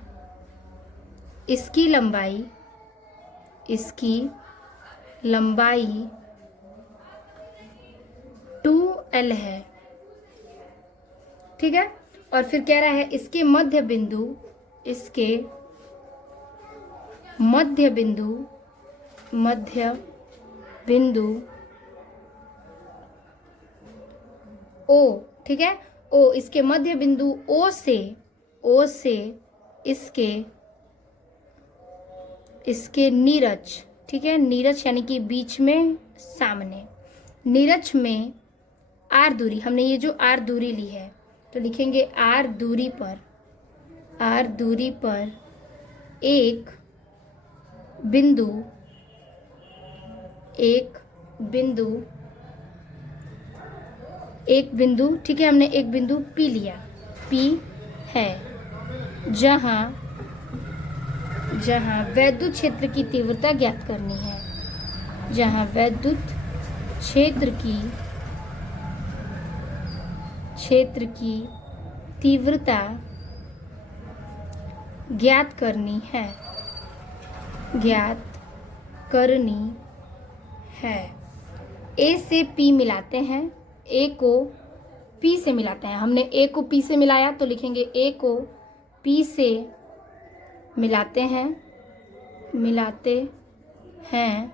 इसकी लंबाई 2L है, ठीक है। और फिर कह रहा है इसके मध्य बिंदु O, ठीक है, O, इसके मध्य बिंदु O से इसके नीरज, ठीक है, नीरज यानी कि बीच में सामने, नीरज में R दूरी, हमने ये जो R दूरी ली है तो लिखेंगे R दूरी पर एक बिंदु, ठीक है, हमने एक बिंदु P लिया, P है जहां वैद्युत क्षेत्र की तीव्रता ज्ञात करनी है, जहां वैद्युत क्षेत्र की तीव्रता ज्ञात करनी है। A से P मिलाते हैं, A को P से मिलाते हैं, हमने A को P से मिलाया तो लिखेंगे A को P से मिलाते हैं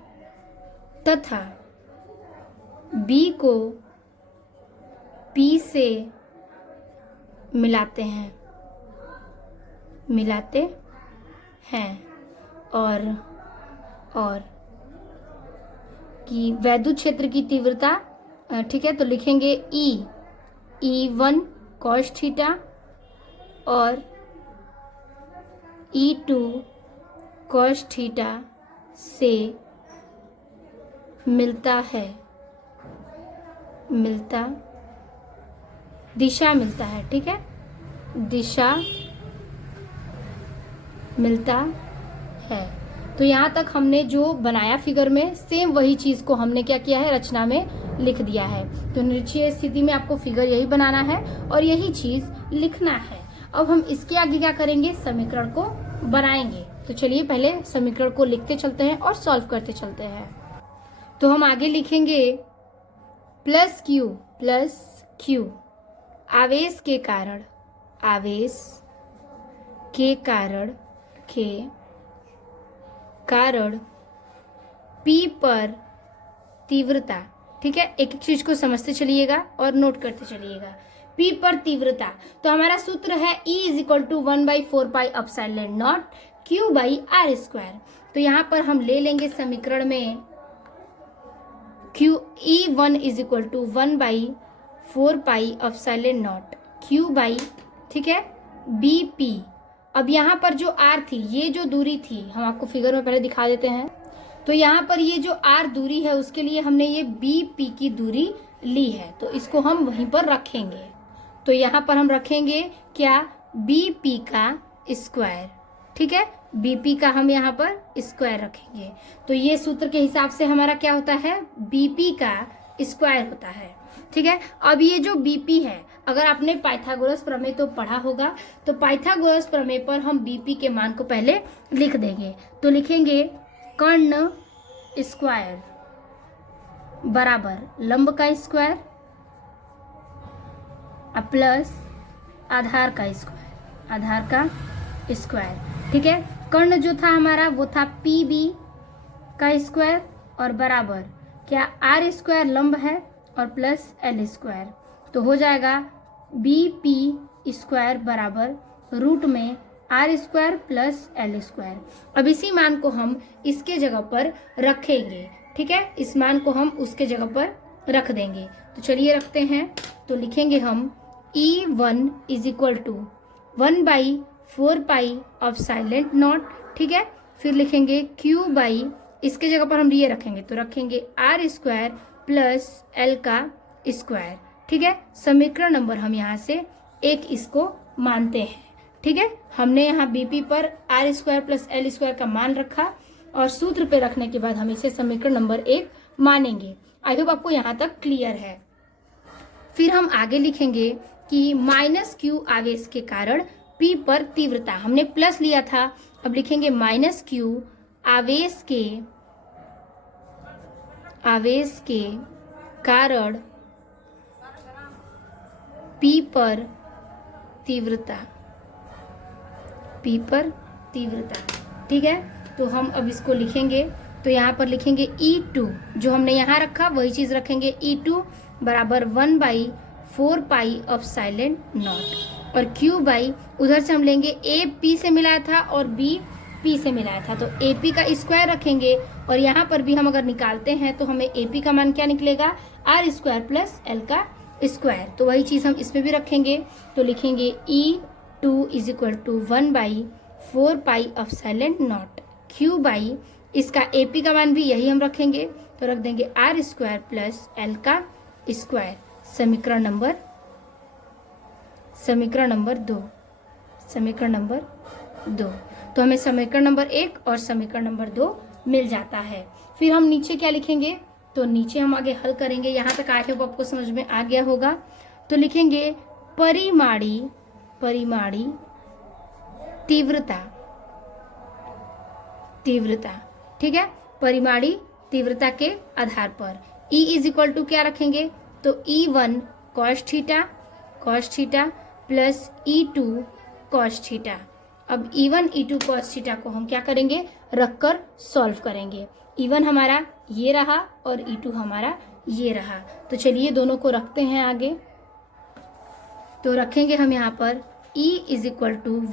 तथा B को P से मिलाते हैं और कि वैद्युत क्षेत्र की तीव्रता, ठीक है, तो लिखेंगे E1 cos थीटा और E2 cos थीटा से दिशा मिलता है, ठीक है, दिशा मिलता है। तो यहाँ तक हमने जो बनाया फिगर में सेम वही चीज़ को हमने क्या किया है, रचना में लिख दिया है। तो निरक्षीय स्थिति में आपको फिगर यही बनाना है और यही चीज़ लिखना है। अब हम इसके आगे क्या करेंगे, समीकरण को बनाएंगे। तो चलिए पहले समीकरण को लिखते चलते हैं और सॉल्व करते चलते हैं। तो हम आगे लिखेंगे प्लस क्यू आवेश के कारण P पर तीव्रता। ठीक है, एक एक चीज को समझते चलिएगा और नोट करते चलिएगा। P पर तीव्रता, तो हमारा सूत्र है E = 1/4πε0 Q/r²। तो यहाँ पर हम ले लेंगे समीकरण में E1 = 1/4πε0 Q/, ठीक है, BP। अब यहाँ पर जो R थी, ये जो दूरी थी, हम आपको फिगर में पहले दिखा देते हैं। तो यहाँ पर ये जो R दूरी है उसके लिए हमने ये BP की दूरी ली है, तो इसको हम वहीं पर रखेंगे। तो यहाँ पर हम रखेंगे क्या, BP का स्क्वायर। ठीक है, BP का हम यहाँ पर स्क्वायर रखेंगे। तो ये सूत्र के हिसाब से हमारा क्या होता है, BP का स्क्वायर होता है। ठीक है, अब ये जो BP है, अगर आपने पाइथागोरस प्रमेय तो पढ़ा होगा, तो पाइथागोरस प्रमेय पर हम BP के मान को पहले लिख देंगे। तो लिखेंगे कर्ण स्क्वायर बराबर लंब का स्क्वायर प्लस आधार का स्क्वायर। ठीक है, कर्ण जो था हमारा वो था PB का स्क्वायर और बराबर क्या, R² लंब है और प्लस L²। तो हो जाएगा BP² बराबर रूट में R² प्लस L²। अब इसी मान को हम इसके जगह पर रखेंगे। ठीक है, इस मान को हम उसके जगह पर रख देंगे। तो चलिए रखते हैं। तो लिखेंगे हम E1 = 1/4πε0। ठीक है, फिर लिखेंगे Q/, इसके जगह पर हम ये रखेंगे तो रखेंगे R² प्लस L का स्क्वायर। ठीक है, समीकरण नंबर हम यहाँ से 1 इसको मानते हैं। ठीक है, हमने यहाँ BP पर R² प्लस L² का मान रखा और सूत्र पे रखने के बाद हम इसे समीकरण नंबर 1 मानेंगे। आई होप आपको यहाँ तक क्लियर है। फिर हम आगे लिखेंगे कि -Q आवेश के कारण P पर तीव्रता, हमने प्लस लिया था, अब लिखेंगे -Q आवेश के कारण P पर तीव्रता। ठीक है, तो हम अब इसको लिखेंगे। तो यहाँ पर लिखेंगे E2, जो हमने यहाँ रखा वही चीज रखेंगे, E2 बराबर 1/4πε0 और Q/, उधर से हम लेंगे A P से मिलाया था और B P से मिलाया था, तो AP का स्क्वायर रखेंगे और यहाँ पर भी हम अगर निकालते हैं तो हमें AP का मान क्या निकलेगा, R² प्लस L का स्क्वायर। तो वही चीज हम इसमें भी रखेंगे। तो लिखेंगे E2 = 1/4πε0 Q/, इसका AP का मान भी यही हम रखेंगे, तो रख देंगे R² प्लस L का स्क्वायर। समीकरण नंबर 2। तो हमें समीकरण नंबर 1 और समीकरण नंबर 2 मिल जाता है। फिर हम नीचे क्या लिखेंगे, तो नीचे हम आगे हल करेंगे। यहाँ तक आगे आपको समझ में आ गया होगा। तो लिखेंगे परिमाणी तीव्रता। ठीक है, परिमाणी तीव्रता के आधार पर E = क्या रखेंगे, तो E1 cos theta plus E2 cos theta. अब E1 E2 cos थीटा को हम क्या करेंगे, रखकर सॉल्व करेंगे। E1 हमारा ये रहा और E2 हमारा ये रहा। तो चलिए दोनों को रखते हैं आगे। तो रखेंगे हम यहाँ पर E =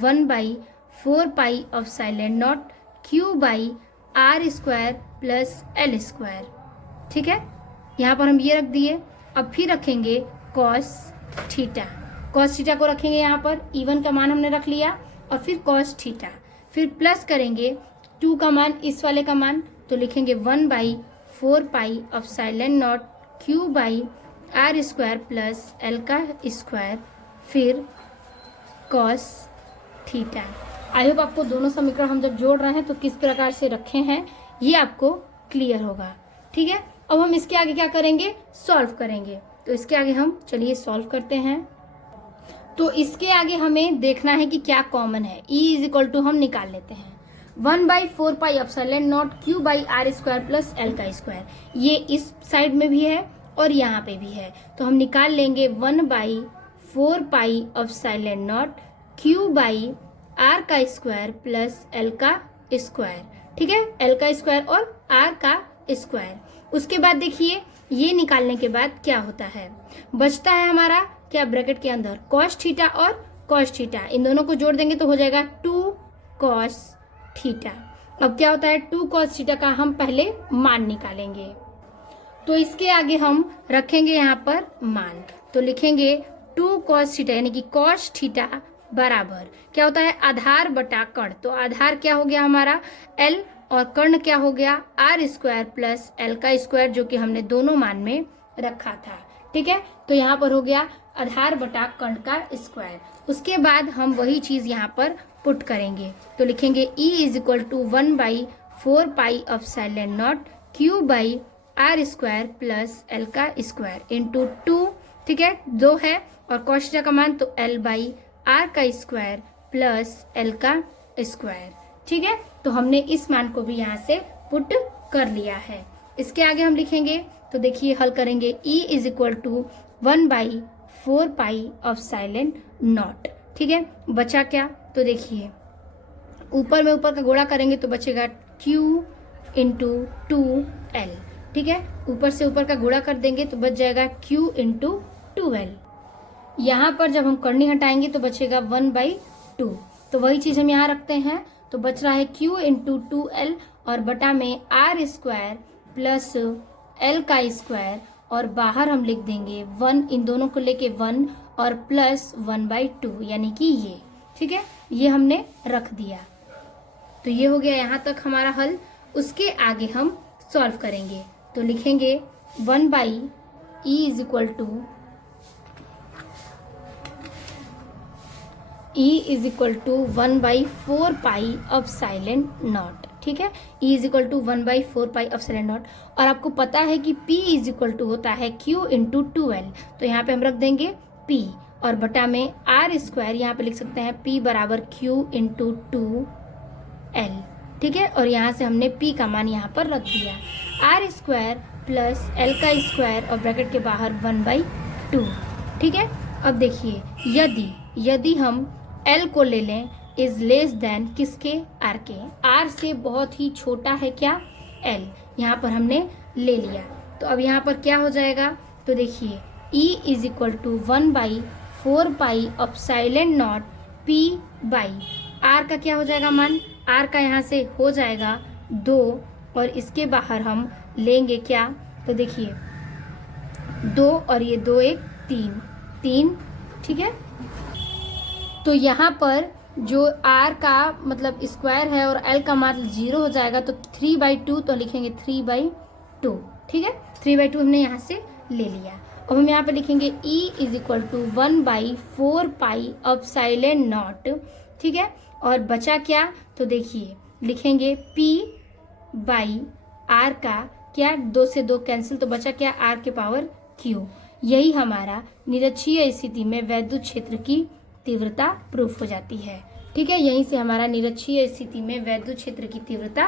1/4πε0 Q/R² प्लस L²। ठीक है, यहाँ पर हम ये रख दिए। अब फिर रखेंगे cos थीटा को रखेंगे यहाँ पर, E1 का मान हमने रख लिया और फिर cos थीटा, फिर प्लस करेंगे 2 का मान, इस वाले का मान, तो लिखेंगे 1/4πε0 Q/R² प्लस L का स्क्वायर, फिर cos थीटा। आई होप आपको दोनों समीकरण हम जब जोड़ रहे हैं तो किस प्रकार से रखे हैं ये आपको क्लियर होगा। ठीक है, अब हम इसके आगे क्या करेंगे, सॉल्व करेंगे। तो इसके आगे हम चलिए सॉल्व करते हैं। तो इसके आगे हमें देखना है कि क्या कॉमन है। E = हम निकाल लेते हैं। 1/4πε0 Q/r² प्लस एल का स्क्वायर, ये इस साइड में भी है और यहाँ पे भी है, तो हम निकाल लेंगे 1/4πε0 Q/r का स्क्वायर प्लस एल का स्क्वायर। ठीक है, एल का स्क्वायर और आर का स्क्वायर। उसके बाद देखिए ये निकालने के बाद क्या होता है, बचता है हमारा क्या ब्रैकेट के अंदर cos थीटा और cos थीटा, इन दोनों को जोड़ देंगे तो हो जाएगा 2 cos थीटा। अब क्या होता है 2 cos थीटा का हम पहले मान निकालेंगे, तो इसके आगे हम रखेंगे यहाँ पर मान, तो लिखेंगे 2 cos थीटा यानी कि cos थीटा बराबर क्या होता है आधार बटा कर्ण, तो आधार क्या हो गया हमारा l और कर्ण क्या हो गया r² प्लस एल का स्क्वायर, जो कि हमने दोनों मान में रखा था। ठीक है, तो यहाँ पर हो गया आधार बटा कर्ण का स्क्वायर। उसके बाद हम वही चीज यहाँ पर पुट करेंगे, तो लिखेंगे E = 1/4πε0 Q/r² प्लस एल का स्क्वायर इंटू 2। ठीक है, 2 है और cos थीटा का मान तो l/r का स्क्वायर प्लस एल का स्क्वायर। ठीक है, तो हमने इस मान को भी यहाँ से पुट कर लिया है। इसके आगे हम लिखेंगे, तो देखिए हल करेंगे E = 1/4πε0। ठीक है, बचा क्या, तो देखिए ऊपर में ऊपर का गुणा करेंगे तो बचेगा Q × 2l। ठीक है, ऊपर से ऊपर का गुणा कर देंगे तो बच जाएगा Q × 2l। यहाँ पर जब हम कर्णी हटाएंगे तो बचेगा 1/2, तो वही चीज हम यहाँ रखते हैं, तो बच रहा है Q × 2l और बटा में r² प्लस एल का स्क्वायर और बाहर हम लिख देंगे 1, इन दोनों को लेके 1 और प्लस 1/2 यानी कि ये। ठीक है, ये हमने रख दिया, तो ये हो गया यहाँ तक हमारा हल। उसके आगे हम सॉल्व करेंगे, तो लिखेंगे 1/E = 1/4πε0। ठीक है, E = 1/4πε0 और आपको पता है कि P = होता है Q × 2l, तो यहाँ पे हम रख देंगे P और बटा में r², यहाँ पे लिख सकते हैं P बराबर Q × 2l। ठीक है, और यहाँ से हमने P का मान यहाँ पर रख दिया, r² प्लस एल का स्क्वायर और ब्रैकेट के बाहर 1/2। ठीक है, अब देखिए यदि हम L को ले लें इज लेस देन किसके, R के, R से बहुत ही छोटा है क्या L, यहाँ पर हमने ले लिया, तो अब यहाँ पर क्या हो जाएगा, तो देखिए E = 1/4πε0 P/R का क्या हो जाएगा मान, R का यहाँ से हो जाएगा 2 और इसके बाहर हम लेंगे क्या, तो देखिए 2 और ये 2 1 3। ठीक है, तो यहाँ पर जो R का मतलब स्क्वायर है और L का मान 0 हो जाएगा, तो 3/2, तो लिखेंगे 3/2। ठीक है, 3/2 हमने यहाँ से ले लिया। अब हम यहाँ पे लिखेंगे E = 1/4πε0। ठीक है, और बचा क्या, तो देखिए लिखेंगे P/R का क्या, 2 से 2 कैंसिल, तो बचा क्या R के पावर Q। यही हमारा निरक्षीय स्थिति में वैद्युत क्षेत्र की तीव्रता प्रूफ हो जाती है। ठीक है, यहीं से हमारा निरक्षीय स्थिति में वैद्युत क्षेत्र की तीव्रता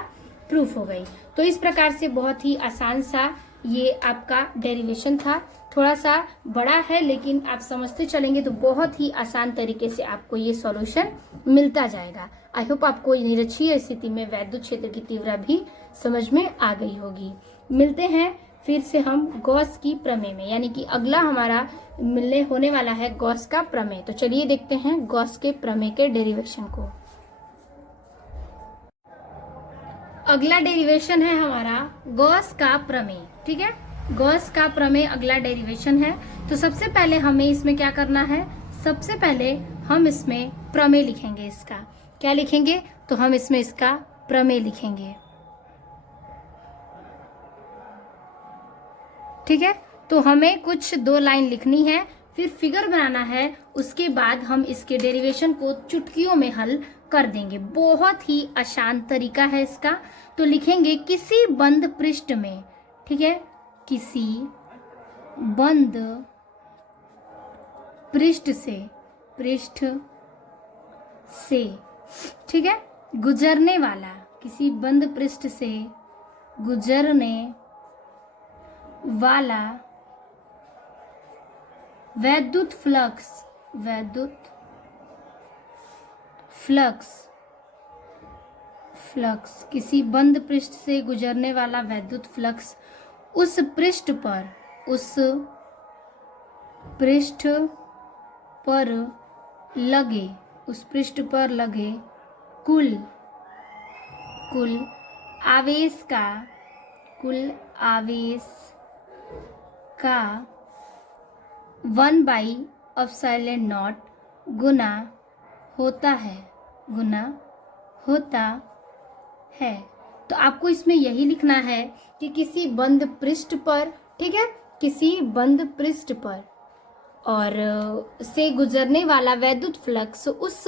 प्रूफ हो गई। तो इस प्रकार से बहुत ही आसान सा ये आपका डेरिवेशन था, थोड़ा सा बड़ा है लेकिन आप समझते चलेंगे तो बहुत ही आसान तरीके से आपको ये सॉल्यूशन मिलता जाएगा। आई होप आपको निरक्षीय स्थिति में वैद्युत क्षेत्र की तीव्रता भी समझ में आ गई होगी। मिलते हैं फिर से हम गॉस की प्रमेय में, यानी कि अगला हमारा मिलने होने वाला है गॉस का प्रमेय। तो चलिए देखते हैं गॉस के प्रमेय के डेरिवेशन को। अगला डेरिवेशन है हमारा गॉस का प्रमेय। ठीक है, गॉस का प्रमेय अगला डेरिवेशन है। तो सबसे पहले हमें इसमें क्या करना है, सबसे पहले हम इसमें प्रमेय लिखेंगे। इसका क्या लिखेंगे, तो हम इसमें इसका प्रमेय लिखेंगे। ठीक है, तो हमें कुछ 2 लाइन लिखनी है, फिर फिगर बनाना है, उसके बाद हम इसके डेरिवेशन को चुटकियों में हल कर देंगे। बहुत ही आसान तरीका है इसका। तो लिखेंगे किसी बंद पृष्ठ में, ठीक है, किसी बंद पृष्ठ से, ठीक है, गुजरने वाला, किसी बंद पृष्ठ से गुजरने वाला वैद्युत फ्लक्स, वैद्युत फ्लक्स, किसी बंद पृष्ठ से गुजरने वाला वैद्युत फ्लक्स उस पृष्ठ पर लगे कुल आवेश का 1/ε0 गुना होता है। तो आपको इसमें यही लिखना है कि किसी बंद पृष्ठ पर, ठीक है, किसी बंद पृष्ठ पर और से गुजरने वाला वैद्युत फ्लक्स उस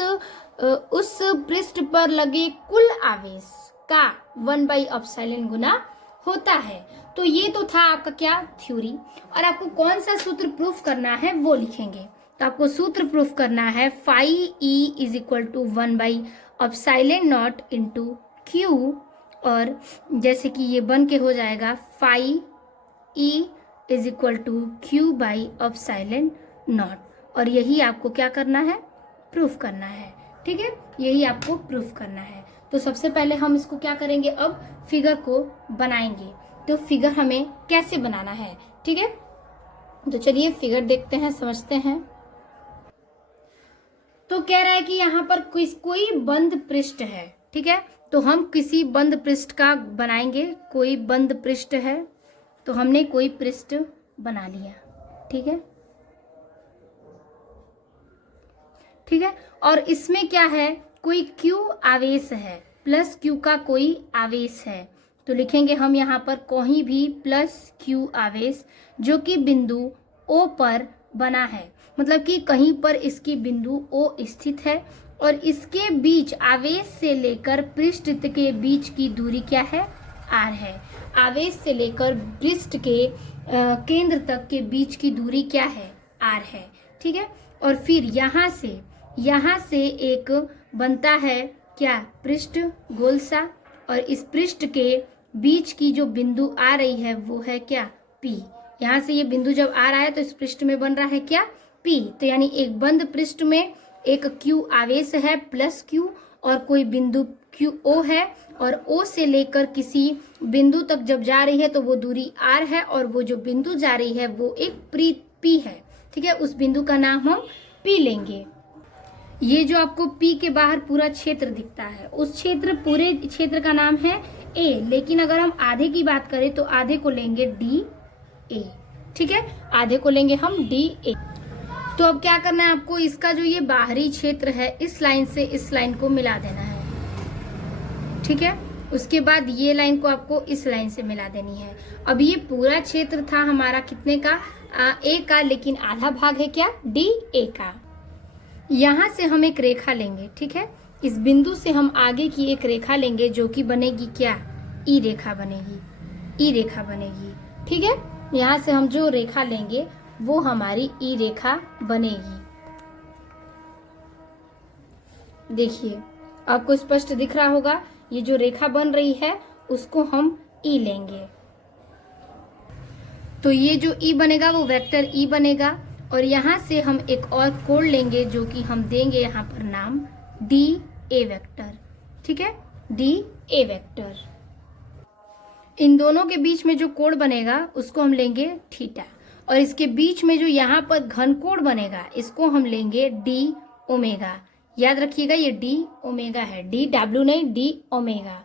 पृष्ठ पर लगे कुल आवेश का 1/ε गुना होता है। तो ये तो था आपका क्या, थ्योरी। और आपको कौन सा सूत्र प्रूफ करना है वो लिखेंगे। तो आपको सूत्र प्रूफ करना है phi E = 1/ε0 इंटू Q, और जैसे कि ये बन के हो जाएगा phi E = Q/ε0, और यही आपको क्या करना है, प्रूफ करना है। ठीक है, यही आपको प्रूफ करना है। तो सबसे पहले हम इसको क्या करेंगे, अब फिगर को बनाएंगे। तो फिगर हमें कैसे बनाना है, ठीक है। तो चलिए फिगर देखते हैं, समझते हैं। तो कह रहा है कि यहाँ पर कोई बंद पृष्ठ है, ठीक है। तो हम किसी बंद पृष्ठ का बनाएंगे। कोई बंद पृष्ठ है, तो हमने कोई पृष्ठ बना लिया, ठीक है, ठीक है। और इसमें क्या है, कोई Q आवेश है, प्लस Q का कोई आवेश है। तो लिखेंगे हम यहाँ पर कहीं भी प्लस Q आवेश जो कि बिंदु O पर बना है, मतलब कि कहीं पर इसकी बिंदु O स्थित है और इसके बीच आवेश से लेकर पृष्ठ के बीच की दूरी क्या है, R है। आवेश से लेकर पृष्ठ के केंद्र तक के बीच की दूरी क्या है, R है, ठीक है। और फिर यहाँ से एक बनता है क्या, पृष्ठ गोल सा, और इस पृष्ठ के बीच की जो बिंदु आ रही है वो है क्या, P। यहाँ से ये बिंदु जब आ रहा है तो इस पृष्ठ में बन रहा है क्या, P। तो यानी एक बंद पृष्ठ में एक Q आवेश है प्लस Q, और कोई बिंदु Q O है, और O से लेकर किसी बिंदु तक जब जा रही है तो वो दूरी R है, और वो जो बिंदु जा रही है वो एक P है, ठीक है। उस बिंदु का नाम हम P लेंगे। ये जो आपको P के बाहर पूरा क्षेत्र दिखता है, उस पूरे क्षेत्र का नाम है A। लेकिन अगर हम आधे की बात करें तो आधे को लेंगे DA, ठीक है, आधे को लेंगे हम DA। तो अब क्या करना है आपको, इसका जो ये बाहरी क्षेत्र है इस लाइन से इस लाइन को मिला देना है, ठीक है। उसके बाद ये लाइन को आपको इस लाइन से मिला देनी है। अब ये पूरा क्षेत्र था हमारा कितने का, A का, लेकिन आधा भाग है क्या, DA का। यहाँ से हम एक रेखा लेंगे, ठीक है। इस बिंदु से हम आगे की एक रेखा लेंगे जो कि बनेगी क्या, E रेखा बनेगी, ठीक है। यहाँ से हम जो रेखा लेंगे वो हमारी E रेखा बनेगी। देखिए आपको स्पष्ट दिख रहा होगा, ये जो रेखा बन रही है उसको हम E लेंगे। तो ये जो E बनेगा वो वेक्टर E बनेगा, और यहाँ से हम एक और कोण लेंगे जो कि हम देंगे यहाँ पर नाम DA वेक्टर, ठीक है, DA वेक्टर। इन दोनों के बीच में जो कोण बनेगा उसको हम लेंगे थीटा, और इसके बीच में जो यहाँ पर घन कोण बनेगा इसको हम लेंगे D ओमेगा। याद रखिएगा ये D ओमेगा है, DW नहीं, D ओमेगा।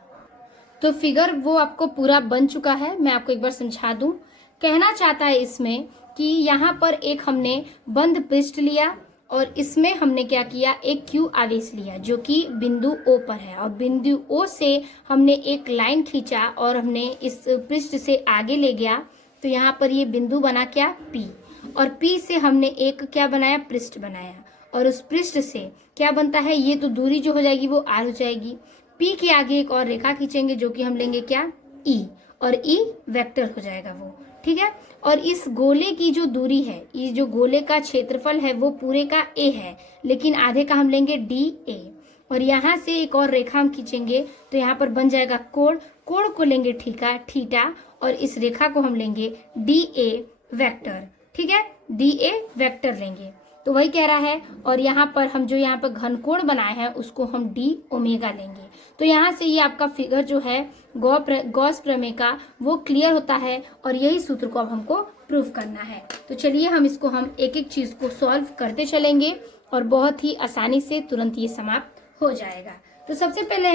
तो फिगर वो आपको पूरा बन चुका है। मैं आपको एक बार समझा दूं। कहना चाहता है इसमें कि यहाँ पर एक हमने बंद पृष्ठ लिया और इसमें हमने क्या किया, एक Q आवेश लिया जो कि बिंदु O पर है, और बिंदु O से हमने एक लाइन खींचा और हमने इस पृष्ठ से आगे ले गया। तो यहाँ पर ये बिंदु बना क्या, P, और P से हमने एक क्या बनाया, पृष्ठ बनाया, और उस पृष्ठ से क्या बनता है, ये तो दूरी जो हो जाएगी वो R हो जाएगी। P के आगे एक और रेखा खींचेंगे जो कि हम लेंगे क्या, E, और E वेक्टर हो जाएगा वो, ठीक है। और इस गोले की जो दूरी है, ये जो गोले का क्षेत्रफल है वो पूरे का A है, लेकिन आधे का हम लेंगे DA, और यहाँ से एक और रेखा हम खींचेंगे तो यहाँ पर बन जाएगा कोण। कोण को लेंगे थीटा और इस रेखा को हम लेंगे DA वेक्टर। ठीक है, DA वेक्टर लेंगे तो वही कह रहा है। और यहाँ पर हम जो यहाँ पर घनकोण बनाए हैं उसको हम d ओमेगा लेंगे। तो यहाँ से ये आपका फिगर जो है गॉस प्रमेय का वो क्लियर होता है और यही सूत्र को अब हमको प्रूफ करना है। तो चलिए हम एक एक चीज को सॉल्व करते चलेंगे और बहुत ही आसानी से तुरंत ये समाप्त हो जाएगा। तो सबसे पहले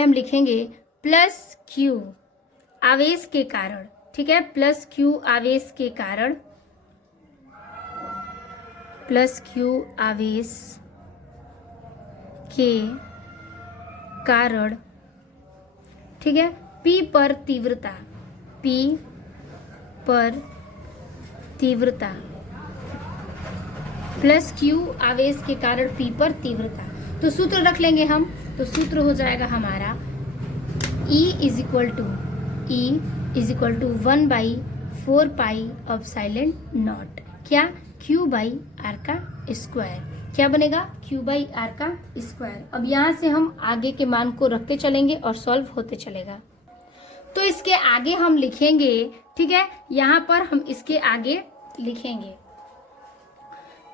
हम लिखेंगे प्लस Q आवेश के कारण। ठीक है, प्लस Q आवेश के कारण, प्लस Q आवेश के कारण। ठीक है, P पर तीव्रता, P पर तीव्रता, प्लस Q आवेश के कारण P पर तीव्रता। तो सूत्र रख लेंगे हम। तो सूत्र हो जाएगा हमारा E is equal to 1/4 pi epsilon naught. क्या? Q बाई आर का स्क्वायर। क्या बनेगा? Q बाई आर का स्क्वायर। अब यहाँ से हम आगे के मान को रखते चलेंगे और सॉल्व होते चलेगा। तो इसके आगे हम लिखेंगे, ठीक है, यहाँ पर हम इसके आगे लिखेंगे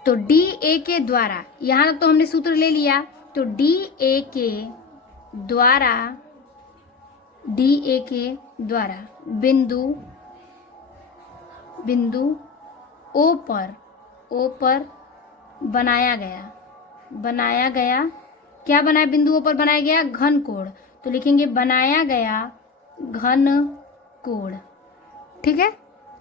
तो DA के द्वारा, यहाँ तो हमने सूत्र ले लिया, तो DA के द्वारा बिंदु O पर बनाया गया क्या बनाया? बिंदु O पर बनाया गया घन कोण। तो लिखेंगे बनाया गया घन कोण। ठीक है,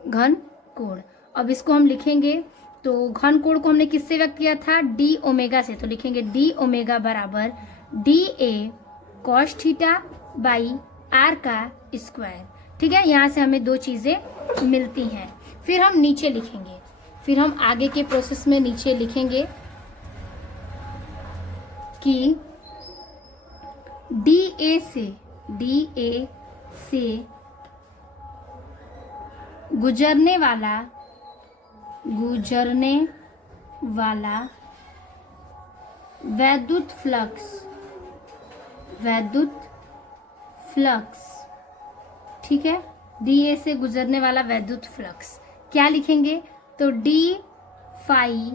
घन कोण। अब इसको हम लिखेंगे तो घन कोण को हमने किससे व्यक्त किया था? d ओमेगा से। तो लिखेंगे d ओमेगा बराबर DA cos theta by r का स्क्वायर। ठीक है, यहाँ से हमें दो चीजें मिलती हैं। फिर हम नीचे लिखेंगे, फिर हम आगे के प्रोसेस में नीचे लिखेंगे कि DA से गुजरने वाला वैद्युत फ्लक्स, ठीक है, DA से गुजरने वाला वैद्युत फ्लक्स क्या लिखेंगे? तो D phi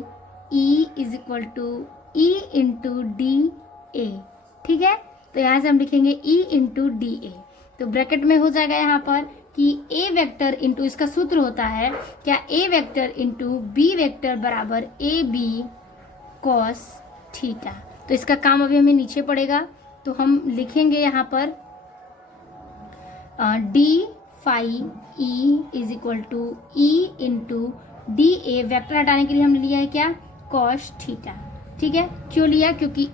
E is equal to E into DA। ठीक है, तो यहाँ से हम लिखेंगे E इंटू DA। तो ब्रैकेट में हो जाएगा यहाँ पर कि A वेक्टर इंटू, इसका सूत्र होता है क्या? A vector into B vector बराबर AB cos थीटा। तो इसका काम अभी हमें नीचे पड़ेगा। तो हम लिखेंगे यहाँ पर D phi E is equal to E into DA। Vector हटाने के लिए हमने लिया है क्या? cos theta. ठीक है, क्यों लिया? क्योंकि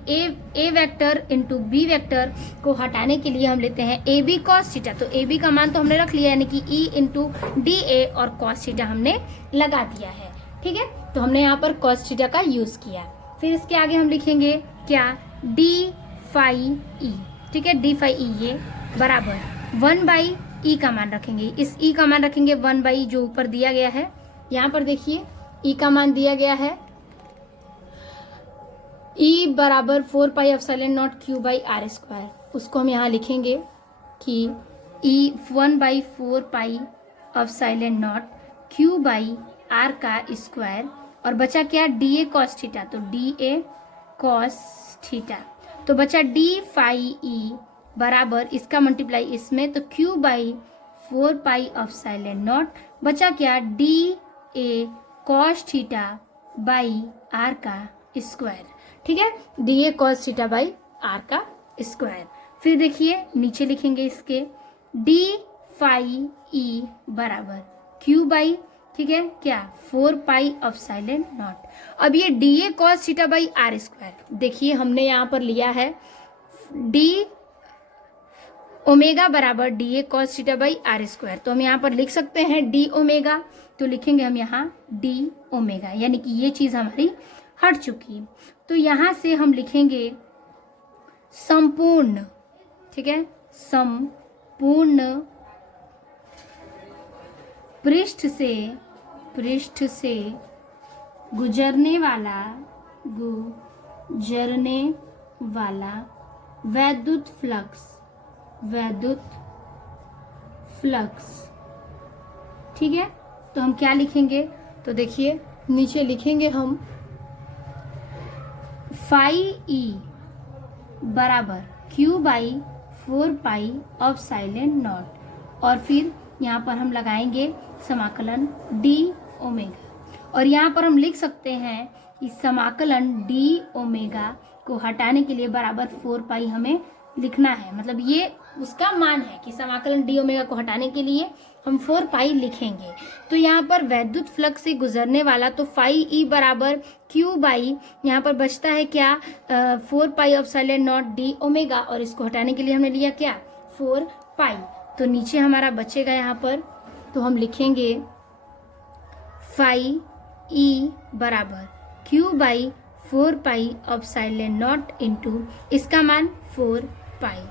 A vector into B vector को हटाने के लिए हम लेते हैं AB cos थीटा। तो AB का मान तो हमने रख लिया, यानी कि E इंटू DA और cos थीटा हमने लगा दिया है। ठीक है, तो हमने यहाँ पर cos थीटा का यूज किया। फिर इसके आगे हम लिखेंगे क्या? D phi E। ठीक है, D फाई E ये बराबर 1/E का मान रखेंगे। इस E का मान रखेंगे 1/E जो ऊपर दिया गया है। यहाँ पर देखिए E का मान दिया गया है, E बराबर 4 pi epsilon naught Q by R square. उसको हम यहाँ लिखेंगे कि E 1/4 pi epsilon naught Q by R का स्क्वायर। और बचा क्या? DA cos theta. तो DA cos थीटा। तो बचा D फाई E बराबर इसका मल्टीप्लाई इसमें, तो Q by 4 pi epsilon naught. बचा क्या? DA cos theta by R का स्क्वायर। ठीक है, DA cos theta by R का स्क्वायर। फिर देखिए नीचे लिखेंगे इसके D फाई E बराबर Q बाई, ठीक है, क्या? 4 पाई एप्सिलॉन नॉट। अब ये DA cos theta by R square, देखिए हमने यहाँ पर लिया है D ओमेगा बराबर DA cos theta by R square. तो हम यहाँ पर लिख सकते हैं D ओमेगा। तो लिखेंगे हम यहाँ D ओमेगा, यानी कि ये चीज हमारी हट चुकी। तो यहाँ से हम लिखेंगे संपूर्ण, ठीक है, संपूर्ण पृष्ठ से गुजरने जरने वाला वैद्युत फ्लक्स। ठीक है, तो हम क्या लिखेंगे, तो देखिए नीचे लिखेंगे हम फाई ई बराबर Q by 4 pi epsilon not, और फिर यहाँ पर हम लगाएंगे समाकलन d ओमेगा, और यहाँ पर हम लिख सकते हैं कि समाकलन d ओमेगा को हटाने के लिए बराबर 4 पाई हमें लिखना है। मतलब ये उसका मान है कि समाकलन d ओमेगा को हटाने के लिए हम 4 पाई लिखेंगे। तो यहाँ पर वैद्युत फ्लक्स से गुजरने वाला, तो फाई ई बराबर Q बाई, यहाँ पर बचता है क्या 4 pi epsilon not d omega, और इसको हटाने के लिए हमने लिया क्या 4 पाई। तो नीचे हमारा बचेगा यहाँ पर, तो हम लिखेंगे फाई ई बराबर Q by 4 pi epsilon not into इसका मान 4 पाई।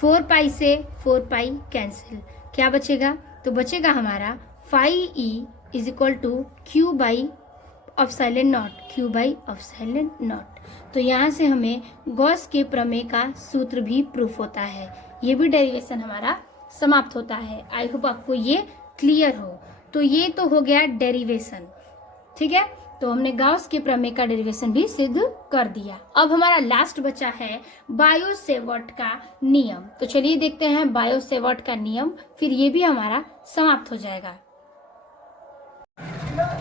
4 पाई से 4 पाई कैंसिल, क्या बचेगा, तो बचेगा हमारा phi E is equal to Q by epsilon naught, Q by epsilon naught. तो यहाँ से हमें गॉस के प्रमेय का सूत्र भी प्रूफ होता है, ये भी डेरिवेशन हमारा समाप्त होता है। आई होप आपको ये क्लियर हो। तो ये तो हो गया डेरिवेशन, ठीक है, तो हमने गॉस के प्रमेय का डेरिवेशन भी सिद्ध कर दिया। अब हमारा लास्ट बचा है बायो सेवर्ट का नियम। तो चलिए देखते हैं बायो सेवर्ट का नियम, फिर ये भी हमारा समाप्त हो जाएगा।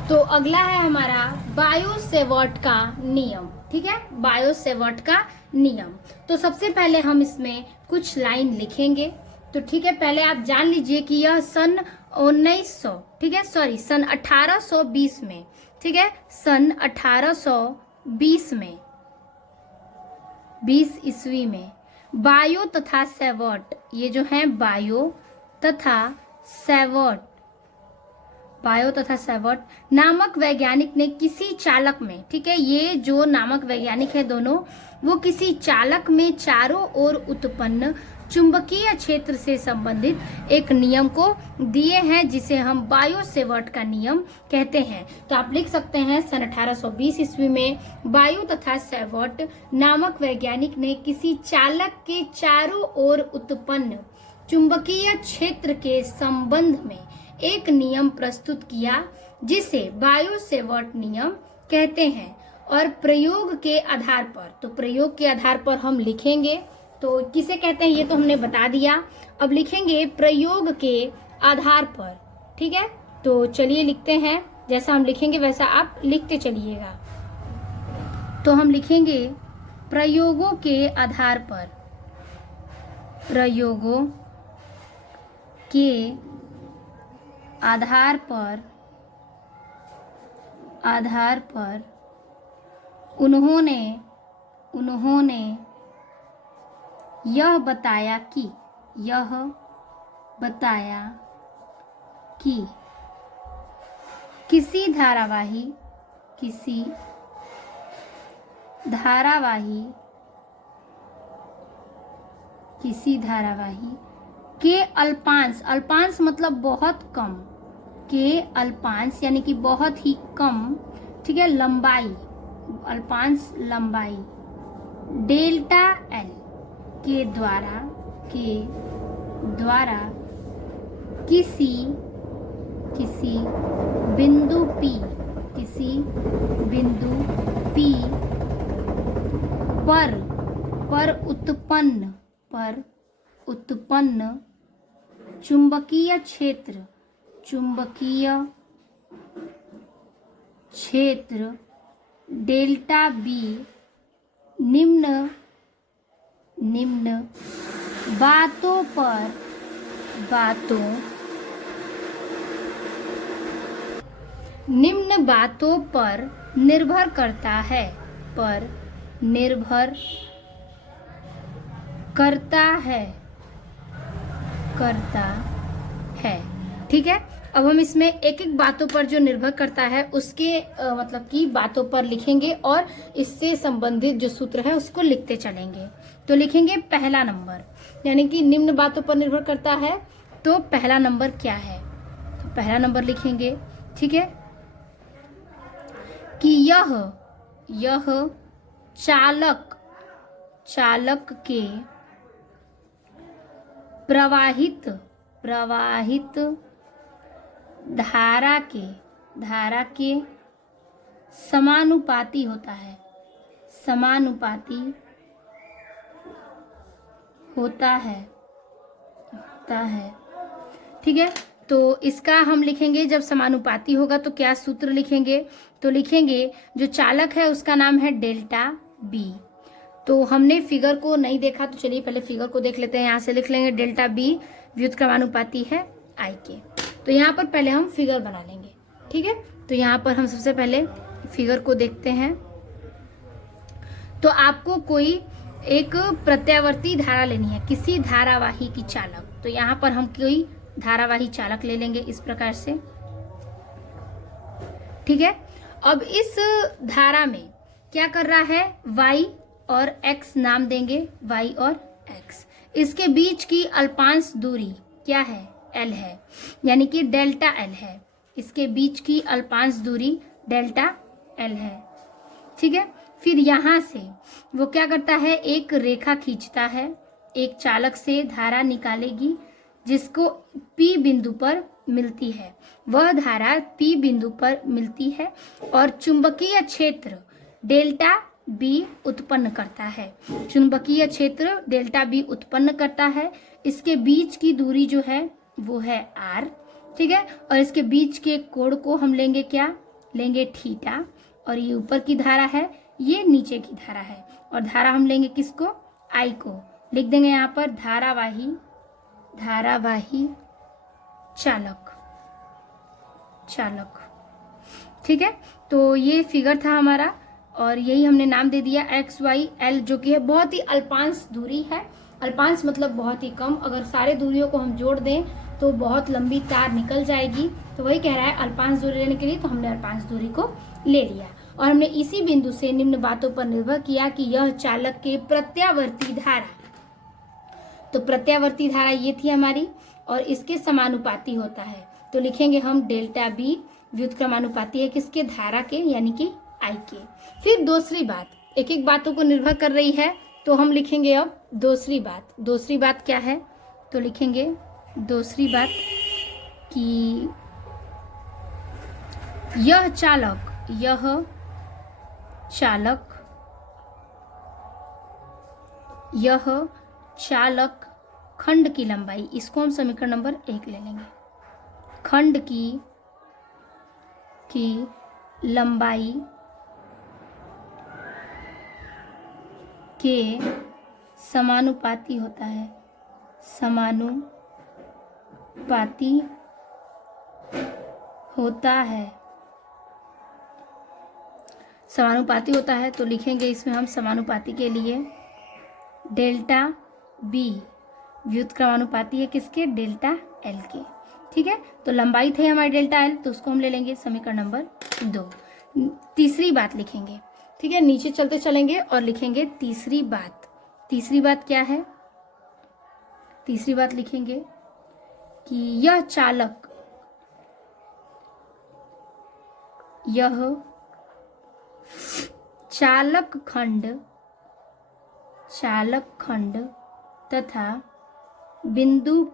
तो अगला है हमारा बायो सेवर्ट का नियम। ठीक है, बायो सेवर्ट का नियम। तो सबसे पहले हम इसमें कुछ लाइन लिखेंगे। तो ठीक है, पहले आप जान लीजिए कि यह सन 1900, ठीक है, सॉरी सन 1820 में, ठीक है, सन 1820 में 20 ईस्वी में बायो तथा सेवर्ट, ये जो है बायो तथा सेवर्ट नामक वैज्ञानिक ने किसी चालक में, ठीक है, ये जो नामक वैज्ञानिक है दोनों, वो किसी चालक में चारों ओर उत्पन्न चुंबकीय क्षेत्र से संबंधित एक नियम को दिए हैं, जिसे हम बायो सेवर्ट का नियम कहते हैं। तो आप लिख सकते हैं सन 1820 ईस्वी में बायो तथा सेवर्ट नामक वैज्ञानिक ने किसी चालक के चारों ओर उत्पन्न चुंबकीय क्षेत्र के संबंध में एक नियम प्रस्तुत किया, जिसे बायो सेवर्ट नियम कहते हैं। और प्रयोग के आधार पर, तो प्रयोग के आधार पर हम लिखेंगे, तो किसे कहते हैं ये तो हमने बता दिया। अब लिखेंगे प्रयोग के आधार पर, ठीक है, तो चलिए लिखते हैं, जैसा हम लिखेंगे वैसा आप लिखते चलिएगा। तो हम लिखेंगे प्रयोगों के आधार पर, प्रयोगों के आधार पर उन्होंने यह बताया कि किसी धारावाही के अल्पांश मतलब बहुत कम, के अल्पांश यानी कि बहुत ही कम, ठीक है, लंबाई, अल्पांश लंबाई डेल्टा एल के द्वारा किसी बिंदु P पर उत्पन्न चुंबकीय क्षेत्र डेल्टा बी निम्न बातों पर निर्भर करता है। ठीक है, अब हम इसमें एक एक बातों पर जो निर्भर करता है उसके मतलब की बातों पर लिखेंगे, और इससे संबंधित जो सूत्र है उसको लिखते चलेंगे। तो लिखेंगे पहला नंबर, यानी कि निम्न बातों पर निर्भर करता है, तो पहला नंबर क्या है, तो पहला नंबर लिखेंगे, ठीक है, कि यह चालक के प्रवाहित धारा के समानुपाती होता है, ठीक है। तो इसका हम लिखेंगे, जब समानुपाती होगा तो क्या सूत्र लिखेंगे, तो लिखेंगे जो चालक है उसका नाम है डेल्टा बी। तो हमने फिगर को नहीं देखा तो चलिए पहले फिगर को देख लेते हैं। यहाँ से लिख लेंगे डेल्टा बी व्युत्क्रमानुपाती है आई के। तो यहाँ पर पहले हम फिगर बना लेंगे, ठीक है। तो यहाँ पर हम सबसे पहले फिगर को देखते हैं। तो आपको कोई एक प्रत्यावर्ती धारा लेनी है, किसी धारावाही की चालक। तो यहाँ पर हम कोई धारावाही चालक ले लेंगे इस प्रकार से, ठीक है। अब इस धारा में क्या कर रहा है, y और x नाम देंगे, y और x। इसके बीच की अल्पांश दूरी क्या है, l है, यानी कि डेल्टा l है। इसके बीच की अल्पांश दूरी डेल्टा l है, ठीक है। फिर यहाँ से वो क्या करता है, एक रेखा खींचता है, एक चालक से धारा निकालेगी जिसको P बिंदु पर मिलती है। वह धारा P बिंदु पर मिलती है और चुंबकीय क्षेत्र डेल्टा B उत्पन्न करता है। चुंबकीय क्षेत्र डेल्टा B उत्पन्न करता है। इसके बीच की दूरी जो है वो है R, ठीक है। और इसके बीच के कोण को हम लेंगे, क्या लेंगे, थीटा। और ये ऊपर की धारा है, ये नीचे की धारा है। और धारा हम लेंगे किसको, I को। लिख देंगे यहाँ पर धारावाही चालक, ठीक है। तो ये फिगर था हमारा और यही हमने नाम दे दिया एक्स वाई एल, जो कि है बहुत ही अल्पांश दूरी है। अल्पांश मतलब बहुत ही कम, अगर सारे दूरियों को हम जोड़ दें तो बहुत लंबी तार निकल जाएगी। तो वही कह रहा है अल्पांश दूरी लेने के लिए, तो हमने अल्पांश दूरी को ले लिया और हमने इसी बिंदु से निम्न बातों पर निर्भर किया कि यह चालक के प्रत्यावर्ती धारा, तो प्रत्यावर्ती धारा ये थी हमारी और इसके समानुपाती होता है। तो लिखेंगे हम डेल्टा बी व्युत्क्रमानुपाती है किसके, धारा के, यानी कि आई के। फिर दूसरी बात, एक एक बातों को निर्भर कर रही है, तो हम लिखेंगे अब दूसरी बात क्या है, तो लिखेंगे दूसरी बात कि यह चालक खंड की लंबाई, इसको हम समीकरण नंबर 1 ले लेंगे। खंड की लंबाई के समानुपाती होता है, समानुपाती होता है। तो लिखेंगे इसमें हम समानुपाती के लिए डेल्टा बी व्युत्क्रमानुपाती है किसके, डेल्टा एल के, ठीक है। तो लंबाई थे हमारी डेल्टा एल, तो उसको हम ले लेंगे समीकरण नंबर 2। तीसरी बात लिखेंगे, ठीक है। नीचे चलते चलेंगे और लिखेंगे तीसरी बात क्या है, तीसरी बात लिखेंगे कि यह चालक खंड तथा बिंदु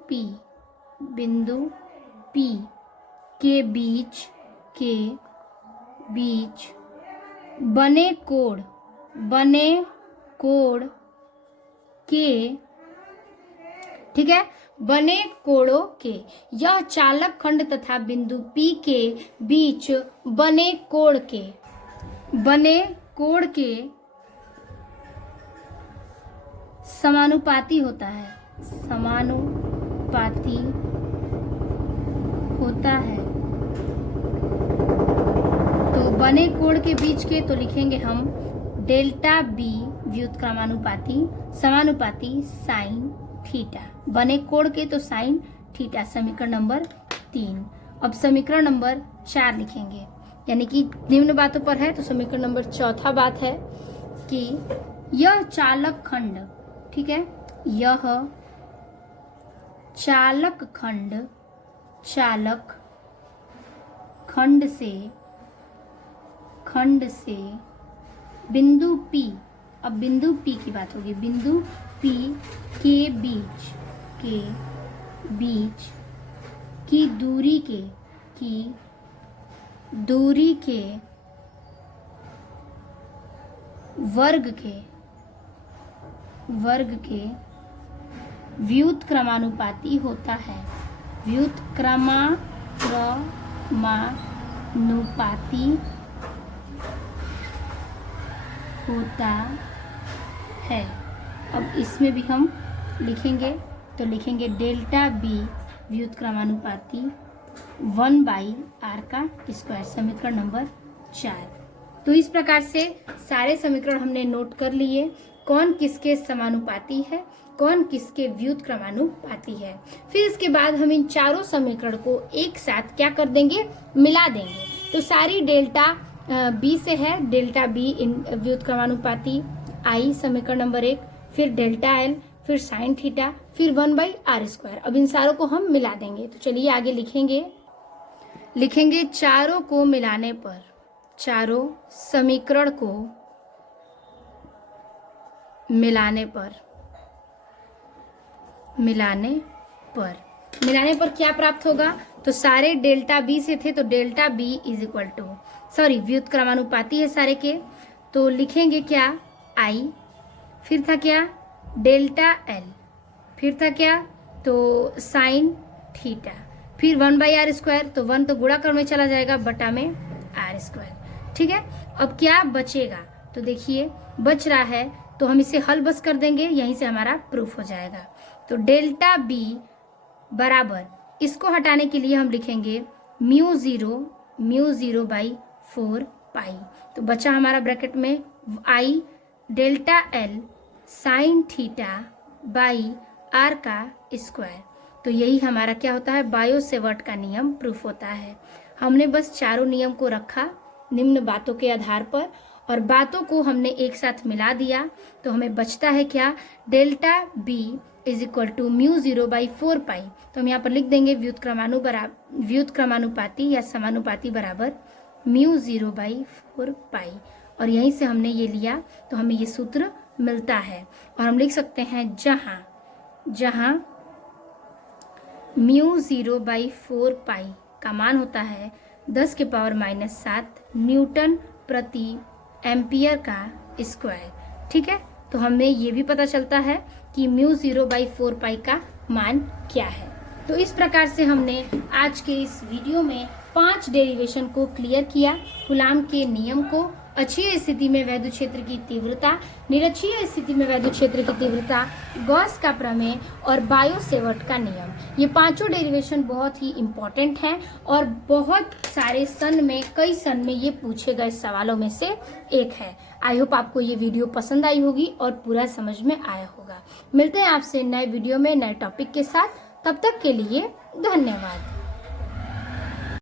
P के बीच बने कोण के, ठीक है, बने कोणों के, यह चालक खंड तथा बिंदु P के बीच बने कोण के समानुपाती होता है, तो बने कोण के बीच के, तो लिखेंगे हम डेल्टा बी व्युत्क्रमानुपाती समानुपाती साइन थीटा। बने कोण के तो साइन थीटा, समीकरण नंबर 3। अब समीकरण नंबर 4 लिखेंगे, यानी कि निम्न बातों पर है। तो समीकरण नंबर 4 बात है कि यह चालक खंड, ठीक है, यह चालक खंड से बिंदु P अब बिंदु P की बात होगी। बिंदु P के बीच की दूरी के वर्ग के व्युत्क्रमानुपाती होता है। व्युत्क्रमानुपाती होता है। अब इसमें भी हम लिखेंगे, तो लिखेंगे डेल्टा बी व्युत्क्रमानुपाती 1/r का स्क्वायर, समीकरण नंबर 4। तो इस प्रकार से सारे समीकरण हमने नोट कर लिए, कौन किसके समानुपाती है, कौन किसके व्युत्क्रमानुपाती है। फिर इसके बाद हम इन चारों समीकरण को एक साथ क्या कर देंगे, मिला देंगे। तो सारी डेल्टा बी से है, डेल्टा बी इन व्युत्क्रमानुपाती आई समीकरण नंबर 1, फिर डेल्टा एल, फिर साइन थीटा, फिर 1/r²। अब इन सारों को हम मिला देंगे। तो चलिए आगे लिखेंगे चारों को मिलाने पर, चारों समीकरण को मिलाने पर क्या प्राप्त होगा। तो सारे डेल्टा बी से थे, तो delta B is equal to, sorry व्युत्क्रमानुपाती है सारे के, तो लिखेंगे क्या, आई, फिर था क्या डेल्टा एल, फिर था क्या तो साइन थीटा, फिर 1/r², तो 1 तो गुणा क्रम में चला जाएगा बटा में r²। ठीक है, अब क्या बचेगा, तो देखिए बच रहा है, तो हम इसे हल बस कर देंगे, यहीं से हमारा प्रूफ हो जाएगा। तो डेल्टा बी बराबर, इसको हटाने के लिए हम लिखेंगे μ0/4 पाई, तो बचा हमारा ब्रैकेट में I delta L sine theta by R का स्क्वायर। तो यही हमारा क्या होता है, बायो सेवर्ट का नियम प्रूफ होता है। हमने बस चारों नियम को रखा निम्न बातों के आधार पर, और बातों को हमने एक साथ मिला दिया, तो हमें बचता है क्या, delta B is equal to μ0/4 pi. तो हम यहाँ पर लिख देंगे व्युत्क्रमानुपाती या समानुपाती बराबर μ0/4 पाई, और यहीं से हमने ये लिया, तो हमें ये सूत्र मिलता है। और हम लिख सकते हैं जहाँ μ0/4 पाई का मान होता है 10⁻⁻7 न्यूटन प्रति एम्पियर का स्क्वायर। ठीक है, तो हमें ये भी पता चलता है कि μ0/4 पाई का मान क्या है। तो इस प्रकार से हमने आज के इस वीडियो में 5 डेरिवेशन को क्लियर किया। कूलाम के नियम को, अक्षीय स्थिति में वैद्युत क्षेत्र की तीव्रता, निरक्षीय स्थिति में वैद्युत क्षेत्र की तीव्रता, गॉस का प्रमेय और बायो सेवर्ट का नियम। ये पांचों डेरिवेशन बहुत ही इम्पोर्टेंट हैं और बहुत सारे कई सन में ये पूछे गए सवालों में से एक है। आई होप आपको ये वीडियो पसंद आई होगी और पूरा समझ में आया होगा। मिलते हैं आपसे नए वीडियो में नए टॉपिक के साथ, तब तक के लिए धन्यवाद।